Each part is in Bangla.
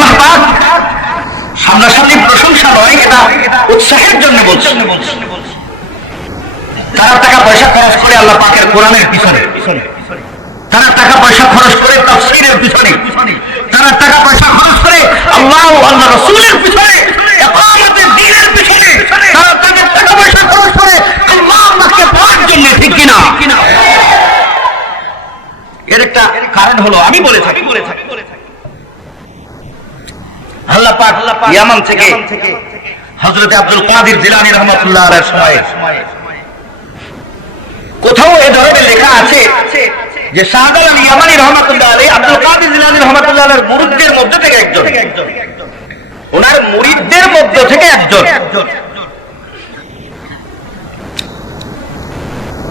আল্লাহ পাক সামনাসামনি প্রশংসা নয়, এটা উৎসাহের জন্য বলছেন। তারা টাকা পয়সা খরচ করে আল্লাহ পাকের কোরআনের পিছনে, তারা টাকা পয়সা খরচ করে তাফসীরের পিছনে, তারা টাকা পয়সা খরচ করে আল্লাহ ও আল্লাহ রাসূলের পিছনে, ইকামতের দ্বীনের পিছনে, তারা তাদের টাকা পয়সা খরচ করে আল্লাহ আল্লাহকে পাওয়ার জন্য, ঠিক কিনা? এর একটা কারণ হলো, আমি বলে থাকি, আল্লাহ পাক ইয়ামান থেকে হযরত আব্দুল কাদের জিলানী রাহমাতুল্লাহ আলাইহির সময়ে কোথাও এই ধরনের লেখা আছে যে শাহজালাল ইয়ামানী রাহমাতুল্লাহ আলাইহি আব্দুল কাদের জিলানী রাহমাতুল্লাহ আলাইহির মুরিদদের মধ্যে থেকে একজন, ওনার মুরিদদের মধ্যে থেকে একজন।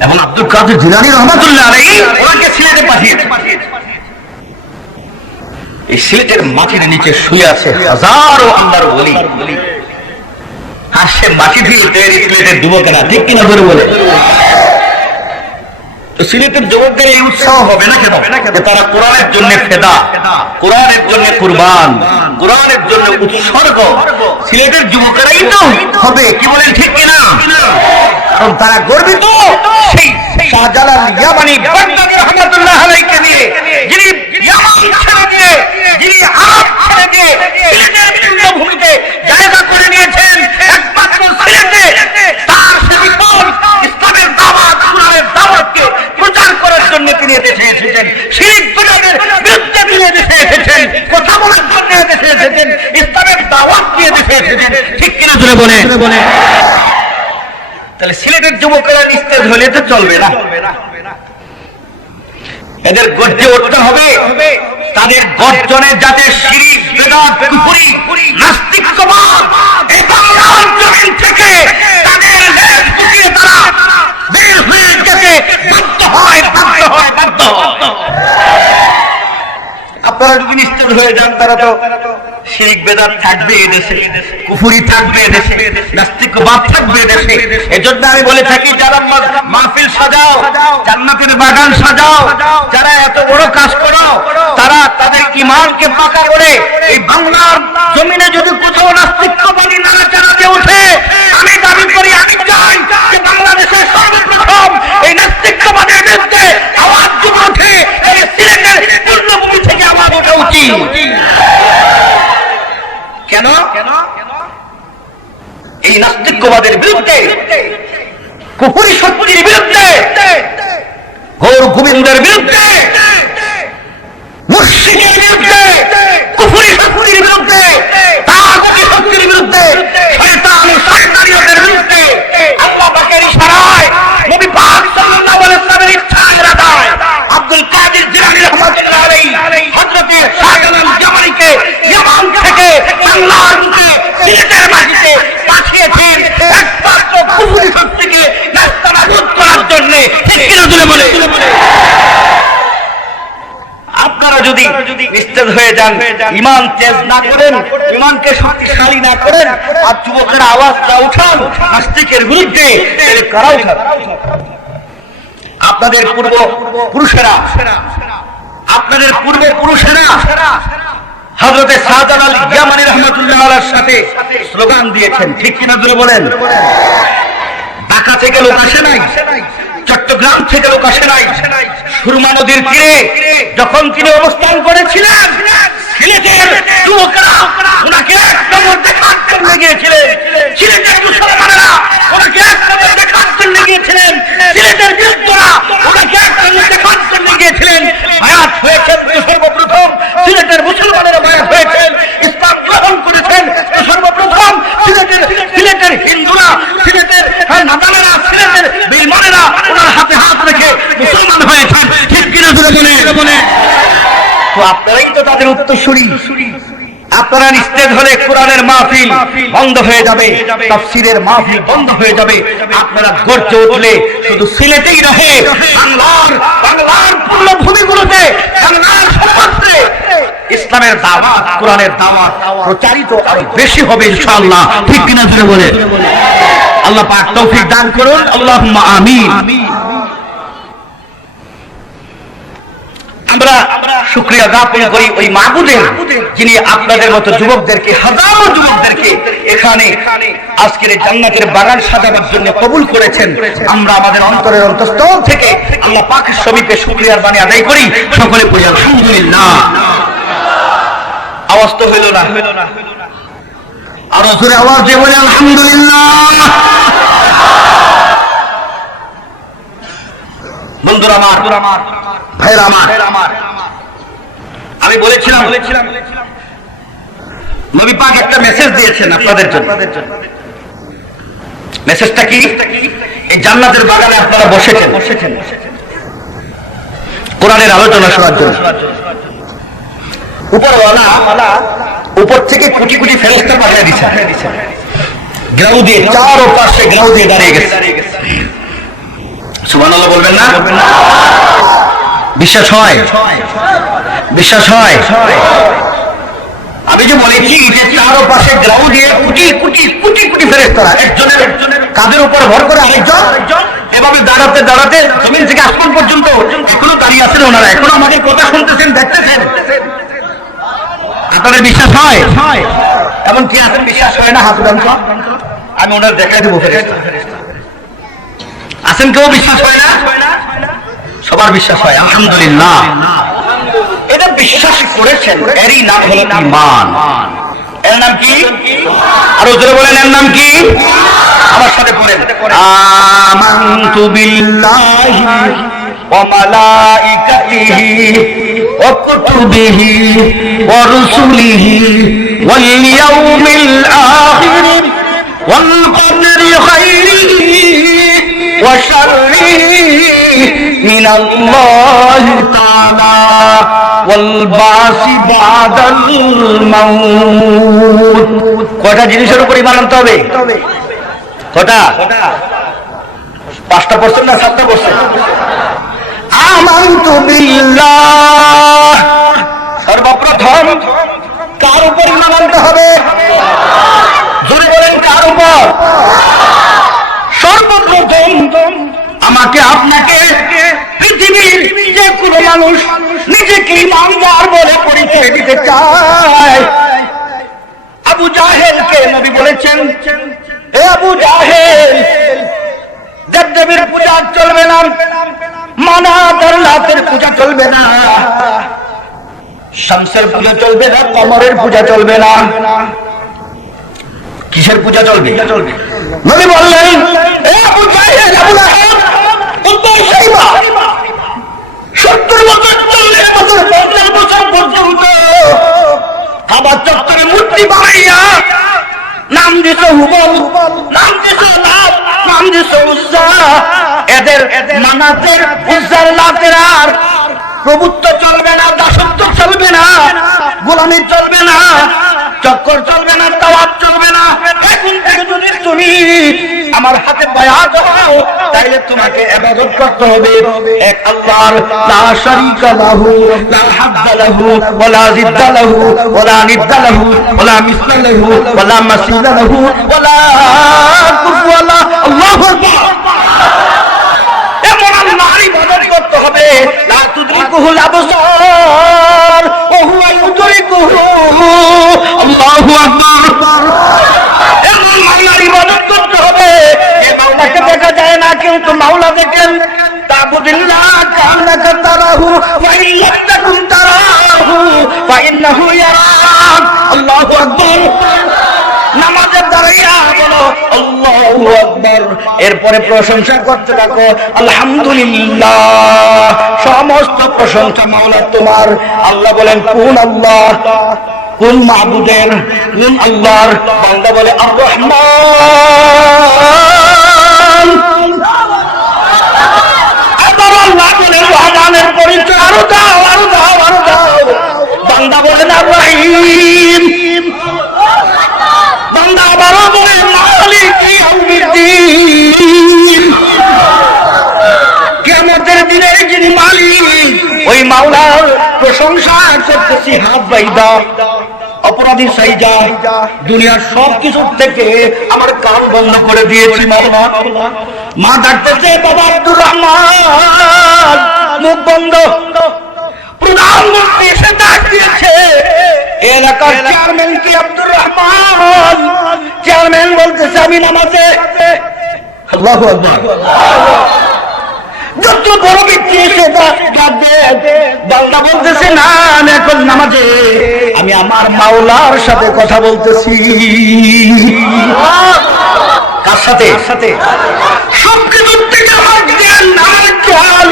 এবং আব্দুল কাদের জিলানী রাহমাতুল্লাহ আলাইহি ওনাকে সিলেটে পাঠিয়েছেন। এই সিলেটের মাটির নিচে শুয়ে আছে হাজারো আল্লাহর ওলি, আর সে মাটি দিয়ে তৈরি সিলেটের যুবকেরা, ঠিক কিনা ধরে বলে? তো সিলেটের যুবকদের এই উৎসাহ হবে না কেন? যে তারা কোরআনের জন্য ফেদা, কোরআনের জন্য কুরবান, কোরআনের জন্য উৎসর্গ। সিলেটের যুবকেরাই তো হবে, কি বলেন, ঠিক কিনা? কারণ তারা গর্বিত সেই শাহজালাল ইয়ামানী বাগদাদী রাহমাতুল্লাহ আলাইহিকে নিয়ে, যিনি ইয়ামান ছেড়ে দিয়ে, যিনি আরব ছেড়ে দিয়ে সিলেটের বিভিন্ন ভূমিতে জায়গা করে নিয়েছেন, একমাত্র সিলেটে তার মিশন ইসলামের দাওয়াত, কোরআনের দাওয়াতকে প্রচার করার জন্য তিনি দেশে এসেছেন। শিরক বিদআতের বিরুদ্ধে তিনি দেশে এসেছেন, কথা বলার জন্য দেশে এসেছেন, ইসলামের দাওয়াত দিয়ে দেশে এসেছেন, ঠিক কিনা জোরে বলে? তাহলে সিলেটের যুবকেরা নিস্তেজ হলে তো চলবে না, এদের গর্জে উঠতে হবে। তাদের গর্জনে যাতে শিরক বিদআত কুফরি নাস্তিকবাদ এই বাংলার জমিন থেকে তাদের লেজ গুটিয়ে তারা বের হয়ে যেতে বাধ্য হয়। আপনারা যদি নিশ্চিত হয়ে যান, তারা তো শিরক বিদআত থাকবে এদেশে, কুফরি থাকবে এদেশে, নাস্তিকবাদ থাকবে এদেশে। এজন্য আমি বলে থাকি, যারা মাহফিল সাজাও, জান্নাতের বাগান সাজাও, যারা এত বড় কাজ করো, তারা তাদের ঈমানকে পাকা করে এই বাংলার জমিনে যদি কোথাও নাস্তিকবাদী নাড়াচাড়াতে ওঠে, আমি দাবি করি, আমি চাই যে বাংলাদেশের সর্বপ্রথম এই নাস্তিকবাদের বিরুদ্ধে আওয়াজ যদি ওঠে, এই সিলেটের পূর্ণভূমি থেকে আওয়াজ ওঠা উচিত। কেন? এই নাস্তিকবাদের বিরুদ্ধে, কুফরি শক্তির বিরুদ্ধে, গৌর গোবিন্দের বিরুদ্ধে, মুর্শিদের বিরুদ্ধে, কুফরি শক্তির বিরুদ্ধে, তাগুতি শক্তির বিরুদ্ধে, শয়তান ও শয়তানিয়তের বিরুদ্ধে আল্লাহ পাকের ইশারায়, নবী পাক সাল্লাল্লাহু আলাইহি ওয়াসাল্লামের ইচ্ছায় রাদায় আব্দুল কাদের জিলানী রাহমাতুল্লাহ আলাইহি হযরত শাহজালাল ইয়ামানীকে ইয়ামান থেকে বাংলার বুকে সিলেটের মাটিতে পাঠিয়েছেন একমাত্র কুফরি শক্তিকে নাস্তানাবুদ করার জন্য, ঠিক কিনা জোরে বলে? আপনারা যদি নিস্তেজ হয়ে যান, ঈমান তেজ না করেন, ঈমানকে শক্তিশালী না করেন, আর যুবকের আওয়াজ না উঠান নাস্তিকের বিরুদ্ধে, তাহলে কারা উঠাবে? আপনাদের পূর্বপুরুষেরা, আপনাদের পূর্বপুরুষেরা হযরত শাহজালাল ইয়ামানী রাহমাতুল্লাহ আলাইহির সাথে স্লোগান দিয়েছেন, ঠিক কিনা জোরে বলেন? ঢাকা থেকে লোক আসে নাই, চট্টগ্রাম থেকে লোক আসে নাই, সুরমা নদীর তীরে যখন তিনি অবস্থান করেছিলেন, সিলেটের যুবকেরা ওনাকে এক নম্বর দেখার জন্য গিয়েছিলেন, সিলেটের মুসলমানেরা ওনাকে এক নম্বর দেখার জন্য গিয়েছিলেন, সিলেটের বৃদ্ধরা ওনাকে এক নম্বর দেখার জন্য গিয়েছিলেন। বায়াত হয়েছে সর্বপ্রথম, সিলেটের মুসলমানেরা বায়াত হয়েছেন, ইসলাম গ্রহণ করেছেন সর্বপ্রথম সিলেটের হিন্দুরা, সিলেটের নাদানেরা, সিলেটের বেঈমানেরা ওনার হাতে হাত রেখে মুসলমান হয়েছেন, ঠিক কিনা জোরে বলে? তো আপনারাই তো তাদের উত্তরসূরি। আপনারা নিস্তেজ হলে কোরআনের মাহফিল বন্ধ হয়ে যাবে, তাফসীরের মাহফিল বন্ধ হয়ে যাবে। আপনারা গর্জে উঠলে শুধু সিলেটেই নহে, বাংলার পূর্ণ ভূমিগুলোতে, বাংলার সমাজে ইসলামের দাওয়াত, কোরআনের দাওয়াত প্রচারিত আরো বেশি হবে ইনশাআল্লাহ, ঠিক কিনা জোরে বলে? আল্লাহ পাক তৌফিক দান করুন, আল্লাহুম্মা আমিন। আমরা শুকরিয়া জ্ঞাপন করি ওই মাবুদের, যিনি আপনাদের মতো যুবকদেরকে, হাজারো যুবকদেরকে এখানে আজকের এই জান্নাতের বাগান সাজাবার জন্য কবুল করেছেন। আমরা আমাদের অন্তরের অন্তঃস্থল থেকে আল্লাহ পাকের সমীপে শুকরিয়ার বাণী আদায় করি। সকলে বলি আলহামদুলিল্লাহ। আওয়াজ তো হইল না, আরো জোরে আওয়াজ দিয়ে বলি আলহামদুলিল্লাহ। বন্ধুরা আমার, ভাইরা আমার, আমি বলেছিলাম নবী পাক একটা মেসেজ দিয়েছেন আপনাদের জন্য। মেসেজটা কি? এই জান্নাতের বাগানে আপনারা বসেছেন কোরআনের আলোচনা শোনার জন্য। উপরওয়ালা উপর থেকে কোটি কোটি ফেরেশতা পাঠিয়ে দিয়েছে, গ্রাউ দিয়ে, চারো পাশে গ্রাউ দিয়ে দাঁড়িয়ে গেছে। সুবহানাল্লাহ বলবেন না? বিশ্বাস হয়? বিশ্বাস হয়? আমি যে বলেছি যে চারো পাশে গ্রাউ দিয়ে কোটি কোটি কোটি কোটি ফেরেশতারা একজনের কাঁধের উপর ভর করে আরেকজন এভাবে দাঁড়াতে দাঁড়াতে জমিন থেকে আসমান পর্যন্ত এখনো দাঁড়িয়ে আছেন ওনারা, এখনো আমাদের কথা শুনতেছেন, দেখতেছেন। আপনাদের বিশ্বাস হয়? এমন কি আছেন বিশ্বাস হয় না? হাত উঠান তো, আমি ওনার দেখাই দেবো। আছেন কেউ বিশ্বাস হয় না? সবার বিশ্বাস হয়, আলহামদুলিল্লাহ। এটা বিশ্বাস করেছেন, এরই নাম হলো ঈমান। এর নাম কি? আরো জোরে বলেন, এর নাম কি? আমার সাথে বলেন, আমানতু বিল্লাহি ওয়া মালাইকাতিহি ওয়া কুতুবিহি ওয়া রুসুলিহি ওয়াল ইয়াউমিল আখির ওয়াল কদরি খাইরিহি ওয়া শাররিহি মিনাল্লাহি তাআলা ওয়াল বাসি বাদাল মাউত। কয়টা জিনিসের উপর ঈমান আনতে হবে? কয়টা? 5টা পড়ছেন না 7টা পড়ছেন? আমানতু বিল্লাহ, সর্বপ্রথম কার উপর ঈমান আনতে হবে? জোরে বলেন, কার উপর? সর্বপ্রথম আমাকে আপনাকে পৃথিবীর যে কোনো মানুষ নিজেকে ঈমানদার বলে পরিচয় দিতে চায়, আবু জাহেলকে নবী বলেছেন, হে আবু জাহেল, দেবদেবীর পূজা চলবে না, মানাত আর লাতের পূজা চলবে না, শামসের পূজা চলবে না, কমরের পূজা চলবে না। কিসের পূজা চলবে? নবী বললেন, হে আবু জাহেল, আবু লাহাব, উত্তর সাইবা 70 বছর 40 বছর 50 বছর পর্যন্ত কাবা চত্বরে মূর্তি বানাইয়া নাম দিছে হুবল, নাম দিছে লাত, নাম দিছে উজ্জা। এদের মানাতের, উজ্জার, লাতের আর প্রভুত্ব চলবে না, দাসত্ব চলবে না, গোলামি চলবে না, চক্কর চলবে না, তাওয়াব চলবে না। এখন থেকে যদি তুমি আমার হাতে বায়াত হও, তাইলে তোমাকে ইবাদত করতে হবে এক আল্লাহর, লা শারীকা লাহু, লা হাদ্দা লাহু, ওয়া লা জিদ্দা লাহু, ওয়া লা নিদ্দা লাহু, ওয়া লা মিসলা লাহু, ওয়া লা মাসিলা লাহু, ওয়া লা কুফুয়া লা। আল্লাহু আকবার। এমন আল্লাহর ইবাদত করতে হবে, লা তুদরিকুহুল আবসার ওয়া হুয়া ইউদরিকুহু। আল্লাহু আকবার। এমন আল্লাহর ইবাদত করতে হবে, এই মাওলাকে দেখা যায় না, কিন্তু মাওলা দেখেন। তাবুদিল্লাহ কান্নাকা তারাহু ওয়া ইল্লাম তাকুন তারাহু ফা ইন্নাহু ইয়ারাক। আল্লাহু আকবার। নামাজের দাঁড়াইয়া বলো আল্লাহু আকবার, এরপরে প্রশংসা করতে থাকো আলহামদুলিল্লাহ, সমস্ত প্রশংসা মাওলা তোমার। আল্লাহ বলেন, কোন আল্লাহ, কোন মাবুদের, কোন আল্লাহর বান্দা বলে আর রহমান। আবার আল্লাহ বলেন রহমানের পরিচয় আরো দাও, আরো দাও, আরো দাও। বান্দা বলেন আর রহিম। বান্দা আবারও বলেন মালিক ইয়াউমিদ্দিন। কিয়ামতের দিনে যিনি মালিক, ওই মাওলার প্রশংসা করতেছি হাত বাইদা। অপরাধী সাইজা দুনিয়ার সব কিছু থেকে আমার কান বন্ধ করে দিয়েছি মাওলা। মা ডাকতেছে, বাবা আব্দুর রহমান, মুখ বন্ধ। প্রধানমন্ত্রী এলাকার চেয়ারম্যান কি আব্দুর রহমান, চেয়ারম্যান বলতেছে আমি নামাজে। আল্লাহু আকবার। যত বড় ব্যক্তি এসে বান্দা বলতেছে না আমি এখন নামাজে, আমি আমার মাওলার সাথে কথা বলতেছি। কার সাথে? সবকিছুর থেকে আমার জ্ঞান, আমার খেয়াল,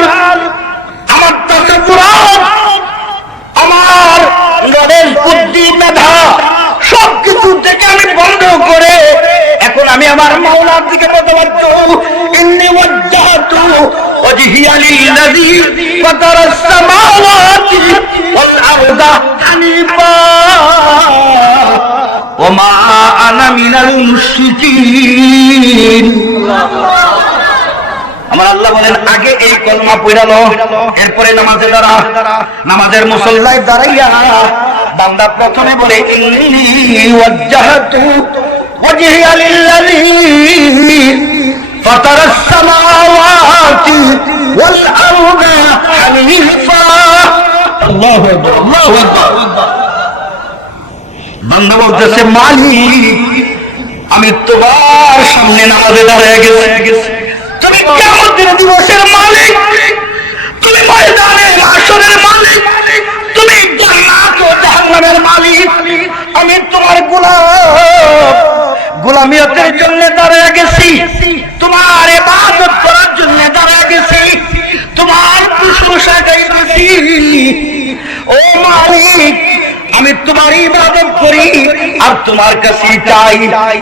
আমার তাসাব্বুরাত, আমার নলেজ, বুদ্ধি, মেধা সবকিছু থেকে আমি বন্ধ করে এখন আমি আমার মাওলার দিকে প্রতিবদ্ধ। ইন্নী ওয়াজ্জাহতু ওয়াজহিয়া লিল্লাযী ফাতারাস সামাওয়াতি ওয়াল আরদা হানিফা ওয়া মা আনা মিনাল মুশরিকিন। আমার আল্লাহ বলেন আগে এই কলমা পড়া লো, এরপরে নামাজে দাঁড়া। নামাজের মুসল্লায় দাঁড়াইয়া বান্দা প্রথমে বলে ইন্নী ওয়াজ্জাহতু ওয়াজহিয়া লিল্লাযী ফাতারাস সামাওয়াতি ওয়াল আরদা হানিফা। আল্লাহু আকবার, আল্লাহু আকবার। বান্দা বলতেছে মালিক আমি তোমার সামনে নামাজে দাঁড়িয়ে গেছি, তুমি কিয়ামতের দিবসের মালিক, তুমি ময়দানে মাশরের মালিক, তুমি জান্নাত ও জাহান্নামের মালিক। আমি তোমার গোলামিয়তের জন্য দাঁড়িয়ে গেছি, তোমার ইবাদত করার জন্য দাঁড়িয়ে গেছি, তোমার প্রশংসা গাইতেছি। ও মালিক আমি তোমার ইবাদত করি আর তোমার কাছে চাই,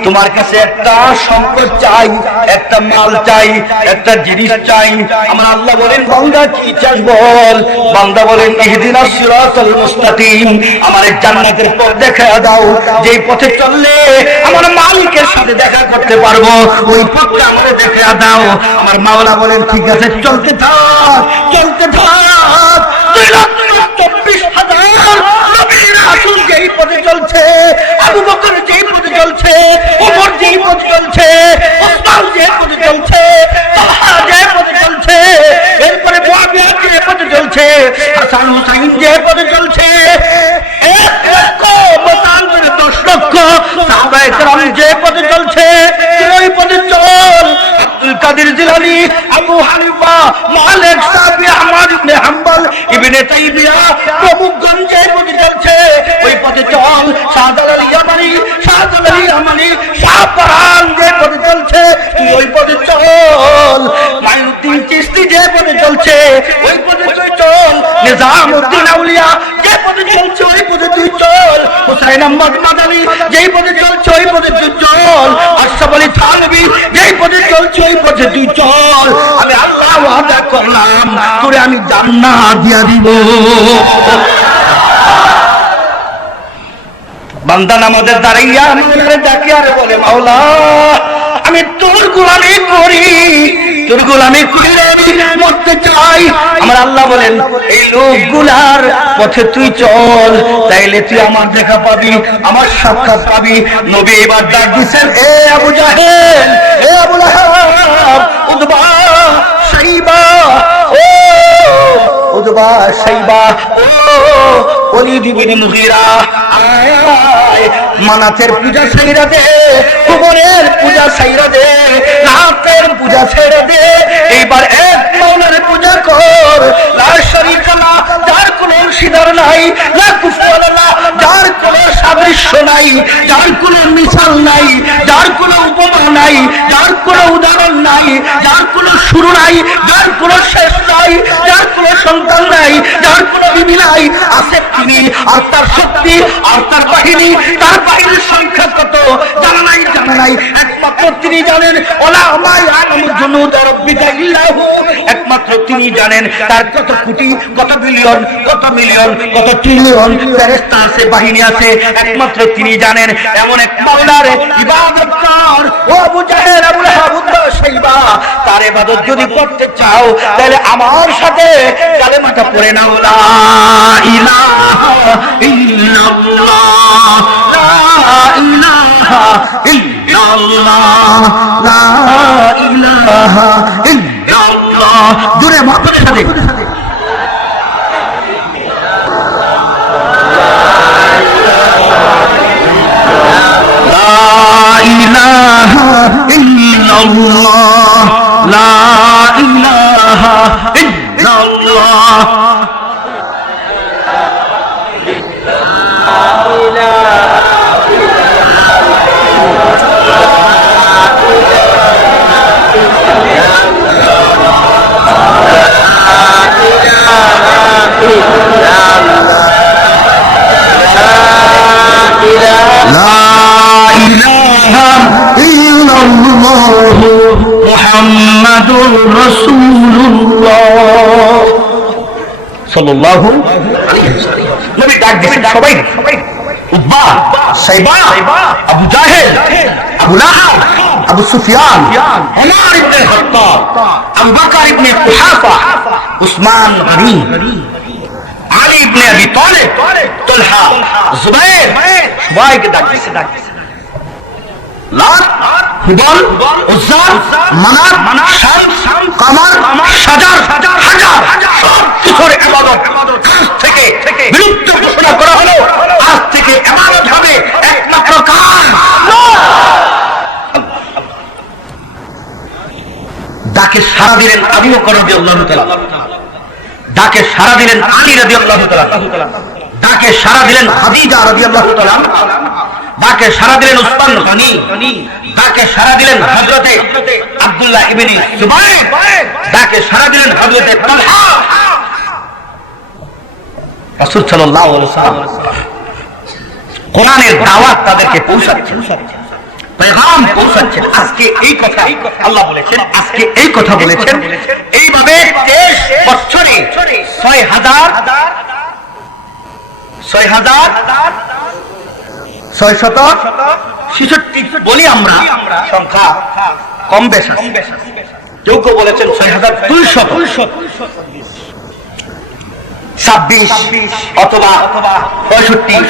তোমার কাছে একটা সম্পদ চাই, একটা মাল চাই, একটা জিনিস চাই। আমার আল্লাহ বলেন বান্দা কি চাস বল। বান্দা বলেন ইহদিনাস সিরাতাল মুস্তাকিম, আমার জান্নাতের পথ দেখায়া দাও, যেই পথে চললে আমার মালিকের সাথে দেখা করতে পারবো, ওই পথটা আমাকে দেখায়া দাও। আমার মাওলা বলেন ঠিক আছে চলতে থাক, চলতে থাক। 2,24,000 নবীর রাসূল যেই পথে চলছে, আবু বকর যেই পথে চলছে, ওমর যেই পথে চলছে, ওসমান যেই পথে চলছে, তালহা যেই পথে চলছে, এরপরে মুআবিয়া যেই পথে চলছে, হাসান হুসাইন যেই পথে চলছে, 1 লক্ষ 10 লক্ষ সাহাবায়ে কেরাম যেই পথে চলছে, ওই পথে চল। আব্দুল কাদের জিলানী, আবু হানিফা, মালিক, শাফি, আহমদ ইবনে হাম্বল, ইবনে তাইমিয়া প্রমুখগণ যে পথে চলছে ওই পথে চল। শাহজালাল ইয়ামানি, শাহপরান যে পথে চলছে তুই ওই পথে চল। মাইনুদ্দিন চিশতি যে পথে চলছে ওই পথে তুই চল। নিজামউদ্দিন আউলিয়া যে পথে চলছে ওই পথে তুই চল। হুসাইন আহমদ মাদানী যেই পথে চলছে ওই পথে তুই চল। আশরাফ আলী থানভী যেই পথে চলছে ওই পথে তুই চল। আমি আল্লাহ ওয়াদা করলাম তোরে আমি জান্নাত দিয়া দিব। বান্দা নামাজের দাঁড়াইয়া মাওলারে ডাকে আর বলে মাওলা আমি তোর গোলামি করি, তোর গোলামি করে মরতে চাই। আমার আল্লাহ বলেন এই লোকগুলার পথে তুই চল, তাইলে তুই আমার দেখা পাবি, আমার সাক্ষাৎ পাবি। নবী এবার ডাক দিচ্ছেন এ আবু জাহেল, এ আবু লাহাব, উতবা, শাইবা, ও উতবা, শাইবা, ও ওলীদ ইবনে মুগীরা, মানাতের পূজা ছাইরা দে, কুবরের পূজা ছাইরা দে, লাতের পূজা ছেড়ে দে, এইবার এক মাওলার পূজা কর। লা শারীকা লাহ, যার কোনো অংশীদার নাই, লা কুফুয়া লাহ, যার কোনো সাদৃশ্য নাই, যার কোনো মিসাল নাই, যার কোনো উপমা নাই, যার কোনো উদাহরণ নাই, যার কোনো শুরু নাই, যার কোনো শেষ নাই, যার কোনো সন্তান নাই, যার কোনো বিবি নাই, আছে তিনি আর তার শক্তি আর তার বাহিনী, তার বাহিনীর সংখ্যা কত জানা নাই, জানা নাই, একমাত্র তিনি জানেন। ওলা আমায় আলামুল জুনুদ রাব্বিকা ইল্লাহু, একমাত্র তিনি জানেন তার কত কোটি, কত বিলিয়ন, কত মিলিয়ন, কত ট্রিলিয়ন ফেরেশতা আছে, বাহিনী আছে, একমাত্র তিনি জানেন। এমন এক মাওলার ইবাদত কর। ও আবু জাহেল, আবু লাহাব, উতবা, শাইবা, তার ইবাদত যদি করতে চাও তাহলে আমার সাথে কালেমাটা পড়ে নাও, লা ইলাহা ইল্লাল্লাহ, লা ইলাহা ইল্লাল্লাহ, লা ইলাহা ইল্লাল্লাহ। জোরে মাথার সাথে লা ইলাহা ইল্লাল্লাহ লা ইলাহা ইল্লাল্লাহ মুহাম্মাদুর রাসূলুল্লাহ সাল্লাল্লাহু আলাইহি ওয়াসাল্লাম। নবী ডাক দিয়েছেন সবাই, উতবা, সাইবা, আবু জাহেল, আবু লাহাব, আবু সুফিয়ান, ওমর ইবনে খাত্তাব, আবু বকর ইবনে কুহাফা, উসমান গনি, আলী ইবনে আবি তালিব, তালহা, জুবাইর, সবাইকে ডাক দিয়েছেন। লাত, হুবল, উজ্জা, মানাত, শামস, কামার, সাজার, হাজার সব কিছুর ইবাদত আজ থেকে বিলুপ্ত ঘোষণা করা হলো। আজ থেকে ইবাদত হবে একমাত্র কার? ডাকে সাড়া দিলেন আবু বকর রাদিয়াল্লাহু তাআলা, ডাকে সাড়া দিলেন আলী রাদিয়াল্লাহু তাআলা, ডাকে সাড়া দিলেন খাদিজা রাদিয়াল্লাহু তাআলা, ডাকে সাড়া দিলেন উসমান গনি, ডাকে সাড়া দিলেন হযরতে আব্দুল্লাহ ইবনে জুবাইর, ডাকে সাড়া দিলেন হযরতে তালহা। রাসূল সাল্লাল্লাহু আলাইহি ওয়াসাল্লাম কোরআনের দাওয়াত তাদেরকে পৌঁছাচ্ছেন, পেগাম পৌঁছাচ্ছেন। আজকে এই কথা আল্লাহ বলেছেন, আজকে এই কথা বলেছেন। এইভাবে 23 বছরে 6,666 বলি আমরা, সংখ্যা কম বেশ আছে। কেউ কেউ বলেছেন 6,226 অথবা 65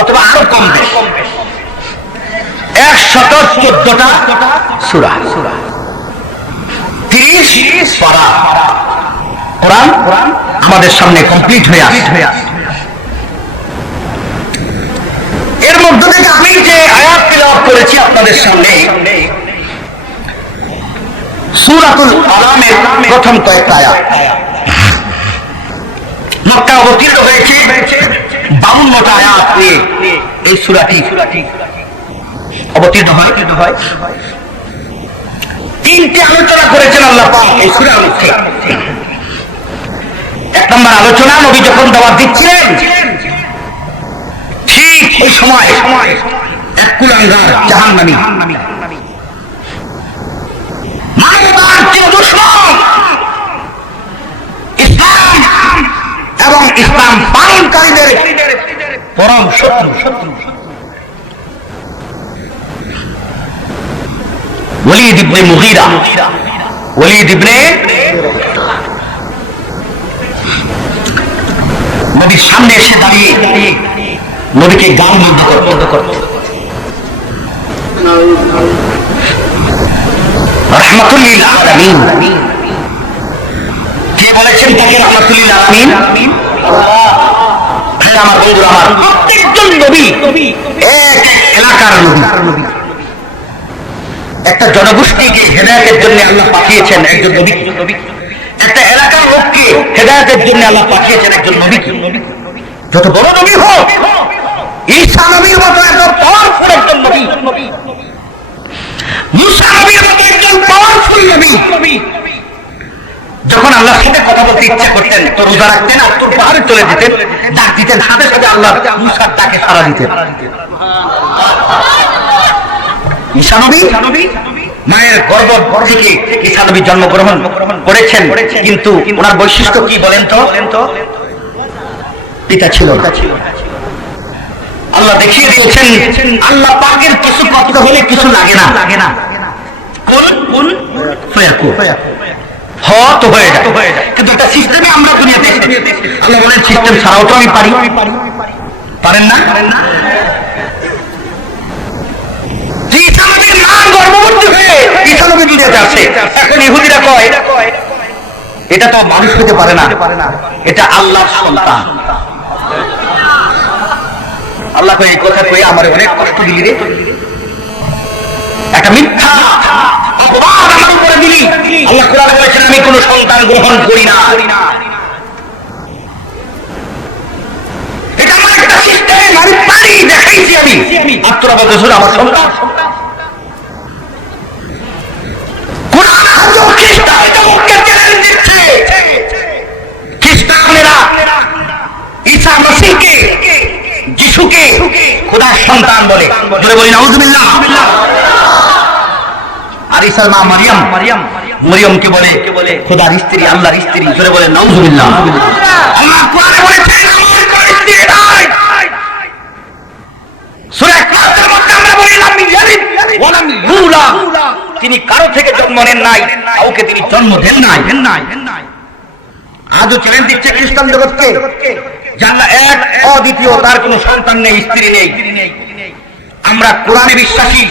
অথবা আরো কম বেশ। 114টা সূরা, 30 পারা কোরআন আমাদের সামনে কমপ্লিট হয়ে আসছে। এর মধ্য থেকে আমি যে আয়াত তিলাওয়াত করেছি আপনাদের সামনে, সূরাতুল আনামের প্রথম কয়েকটা আয়াত। মক্কা অবতীর্ণ হয়েছে 52টা আয়াত নিয়ে এই সূরাটি অবতীর্ণ হয়। 3টি আলোচনা করেছেন আল্লাহ পাক এই সূরার মধ্যে। 1 নম্বর আলোচনা, নবী যখন দাওয়াত দিচ্ছিলেন ঠিক ওই সময় এক কুলাঙ্গার জাহান্নামী মানবতার যে দুশমন, ইসলাম এবং ইসলাম পালনকারীদের পরম শত্রু ওলীদ ইবনে মুগীরা, ওলীদ ইবনে নবীর সামনে এসে দাঁড়িয়ে নবীকে গাল বন্ধ করত। রাহমাতুল লিল আলামিন, কে বলেছেন তাকে রাহমাতুল লিল আলামিন? আমার বন্ধুরা, আমার প্রত্যেকজন নবী এক এলাকার নবী, একটা জনগোষ্ঠীকে হেদায়েতের জন্য আল্লাহ পাঠিয়েছেন একজন নবী, একটা এলাকার লোককে হেদায়েতের জন্য আল্লাহ পাঠিয়েছেন একজন নবী। যত বড় নবী হোক, ঈসা নবীর মতো এত পাওয়ারফুল একজন নবী, মুসা নবীর মতো একজন পাওয়ারফুল নবী, যখন আল্লাহর সাথে কথা বলতে ইচ্ছা করতেন তো রোজা রাখতেন, আর তোর পাহাড়ে চলে যেতেন, ডাক দিতেন, সাথে সাথে আল্লাহ মুসার ডাকে সাড়া দিতেন। ঈসা নবী মায়ের গর্ভ থেকে ঈসা নবী জন্মগ্রহণ করেছেন, কিন্তু ওনার বৈশিষ্ট্য কি বলেন তো? পিতা ছিল না। আল্লাহ দেখিয়ে দিয়েছেন আল্লাহ পাকের কিছু করতে হলে কিছু লাগে না, কোন ফায়াকুন, তো হয়ে যায়। কিন্তু একটা সিস্টেমে আমরা দুনিয়াতে আল্লাহ বলেন সিস্টেম ছাড়াও তো আমি পারি। পারেন না? ঈসা নবীর মা গর্ভবতী হয়ে ঈসা নবী দুনিয়াতে আসে। এখন ইহুদিরা কয় এটা তো মানুষ হতে পারে না, এটা আল্লাহর সন্তান। আল্লাহ এই কথা কয়ে আমার অনেক কষ্ট দিলি রে। একটা মিথ্যা অপবাদ আমার উপরে দিলি। আল্লাহ কোরআনে বলেছেন আমি কোনো সন্তান গ্রহণ করি না। এটা আমার একটা সিস্টেম, আমি পারি, দেখাইছি আমি। আত্মরাবাদ রসুল আমার সন্তান। কোরআন আজও খ্রিস্টানকে চ্যালেঞ্জ দিচ্ছে। খ্রিস্টানেরা ঈসা মসিহকে, যিশুকে খোদার সন্তান বলে। জোরে বলি নাউজুবিল্লাহ। আর ঈসার মা মরিয়মকে বলে খোদার স্ত্রী, আল্লাহর স্ত্রী। জোরে বলে নাউজুবিল্লাহ। আল্লাহ কোরআনে বলেছেন আমার কোনো স্ত্রী নাই। সূরা কাসের মধ্যে আমরা বলি লাম ইয়ালিদ ওয়া লাম ইউলাদ, তিনি কারো থেকে জন্ম নেন নাই, কাউকে তিনি জন্ম দেন নাই। আজও চ্যালেঞ্জ দিচ্ছে খ্রিস্টান জগৎকে, জান্নাহ এক অদ্বিতীয়, তার কোনো সন্তান নেই, স্ত্রী নেই। আমরা কোরআনে বিশ্বাসী,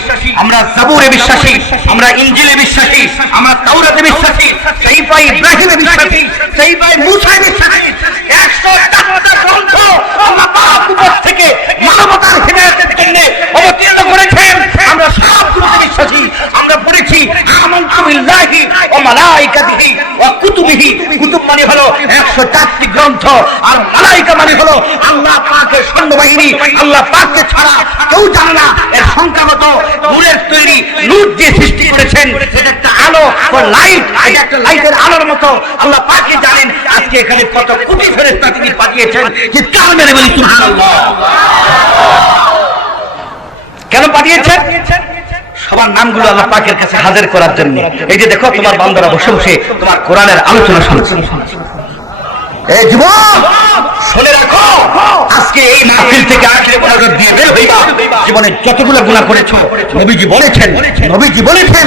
আমরা জাবুরে বিশ্বাসী, আমরা ইনজিলে বিশ্বাসী, আমরা তাওরাতে বিশ্বাসী, সহিফা ইব্রাহিমে বিশ্বাসী, সহিফা মূসায় বিশ্বাসী। 104টা গ্রন্থ আল্লাহ পাক উপর থেকে মানবতার হিদায়াতের জন্য অবতীর্ণ করেছেন। আমরা সবগুলোতে বিশ্বাসী। আমরা পড়েছি আমানতু বিল্লাহি ওয়া মালাইকাতিহি ওয়া কুতুবিহি। কুতুব মানে হলো 104টি গ্রন্থ, আর মালাইকা মানে হলো আল্লাহ পাকের সৈন্যবাহিনী। আল্লাহ পাককে ছাড়া কেউ জানে না এর সংখ্যা কত। নূরের তৈরি, নূর দিয়ে সৃষ্টি করেছেন। এটা একটা আলো বা লাইট, এটা একটা লাইটের আলোর মতো। আল্লাহ পাকই জানেন আজকে এখানে কত কোটি ফেরেশতা তিনি পাঠিয়েছেন। যে কার মেরে বলি সুবহানাল্লাহ। কেন পাঠিয়েছেন? সবার নামগুলো আল্লাহ পাকের কাছে হাজির করার জন্য। এই যে দেখো তোমার বান্দারা বসে বসে তোমার কোরআনের আলোচনা শুনছে। এই যুবক শুনে রাখো, আজকে এই মাহফিল থেকে আখিরে মোনাজাত দিয়ে বের হইবা। জীবনে যতগুলো গুনাহ করেছো নবীজি বলেছেন, নবীজি বলেছেন,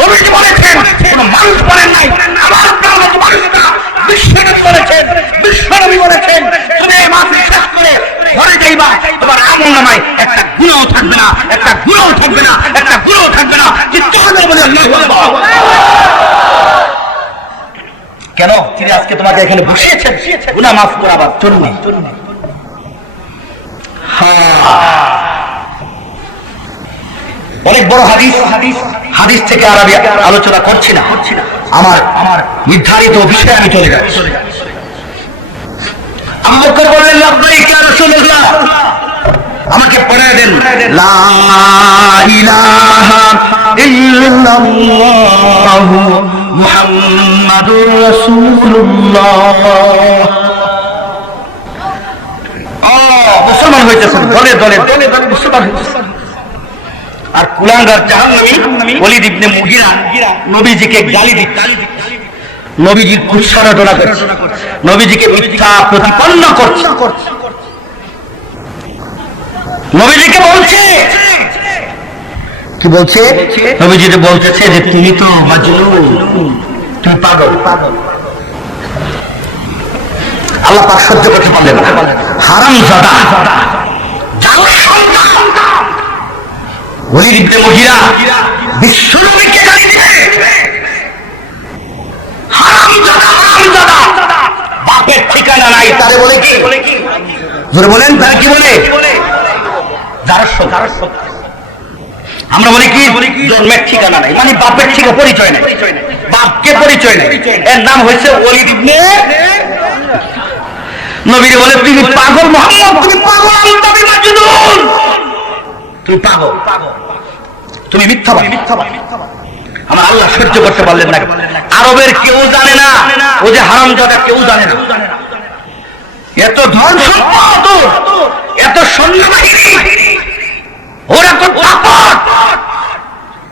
নবীজি বলেছেন, কোন মানুষ বলেন নাই। আমার প্রাণনাথ মানুষটা বিশ্বনবী বলেছেন, বিশ্বনবী বলেছেন তুমি এই মাহফিল শেষ করে ঘরে যাইবা, তোমার আমলনামায় একটা গুনাহও থাকবে না, একটা গুনাহও থাকবে না, একটা গুনাহও থাকবে না। যে তাহলে বলে আল্লাহু আকবার। কেন তিনি আজকে তোমাকে এখানে বসিয়েছেন? গুনাহ মাফ করাবার জন্য। অনেক বড় হাদিস থেকে আর আমি আলোচনা করছি না। আমার নির্ধারিত বিষয়ে আমি চলে যাচ্ছি। আবু বকর বললেন লাব্বাইক ইয়া রাসূলুল্লাহ, আমাকে পড়ায় দেন লা ইলাহা ইল্লাল্লাহু মুহাম্মাদুর রাসূলুল্লাহ। মুসলমান হইতেছেন, দলে দলে মুসলমান হইতেছেন। আর কুলাঙ্গার জাহান্নামী ওলীদ ইবনে মুগীরা নবীজিকে গালি দিচ্ছে, নবীজির কুৎসারটনা করছে, নবীজিকে মিথ্যা প্রতিপন্ন করছে। নবীজিকে বলছে, কি বলছে? নবীজিকে বলতেছে যে তুমি তো মাজনুন, তুমি পাগল। আল্লাহ পাক সহ্য করতে পারলেন না। হারামজাদা ওলীদ ইবনে মুগীরা বিশ্বনবীকে গালি দিচ্ছে। হারামজাদা, হারামজাদা, বাপের ঠিকানা নাই। তারে বলে কি? জোরে বলেন, তারে কি বলে? আমরা বলি কি? জন্মের ঠিকানা নাই, মানে বাপের ঠিকানা, পরিচয় নাই, বাপকে পরিচয় নাই। এর নাম হয়েছে ওলীদ ইবনে। নবীরে বলে তুমি পাগল মুহাম্মদ, তুমি পাগল, তুমি মাজনুন, তুমি পাগল, তুমি মিথ্যাবাদী। আমার আল্লাহ সহ্য করতে পারলেন না। আরবের কেউ জানে না ও যে হারামজাদা, কেউ জানে না। এত ধন সম্পদ, এত সৈন্যবাহিনী, ওরা তো তাকত।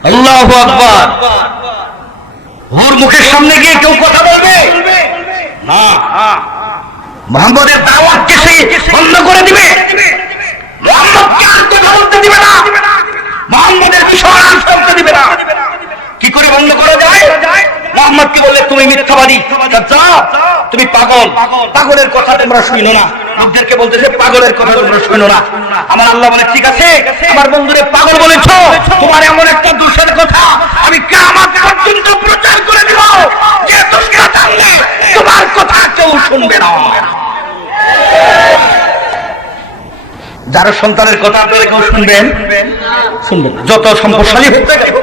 আল্লাহু আকবার। ওর মুখের সামনে গিয়ে কেউ কথা বলবে না। মুহাম্মদের দাওয়াতকে সে বন্ধ করে দিবে, মুহাম্মদকে আর কথা বলতে দিবে না, মুহাম্মদের বিষয় আর শুনতে দিবে না। কি করে বন্ধ করা যায়? মুহাম্মদকে বললে তুমি মিথ্যাবাদী, তুমি পাগল, পাগলের কথা তোমরা শুনো না। লোকদেরকে বলতেছে পাগলের কথা তোমরা শুনো না। আমার আল্লাহ বলে ঠিক আছে, আমার বন্ধুরে পাগল বলেছো, তোমার এমন একটা দোষের কথা আমি কিয়ামত পর্যন্ত প্রচার করে দেব যে তোমরা জানলে তোমার কথা কেউ শুনবে না। যার সন্তানের কথা আপনারা কেউ শুনবেন? শুনবেন। যত সম্পদশালী হোক না কেন,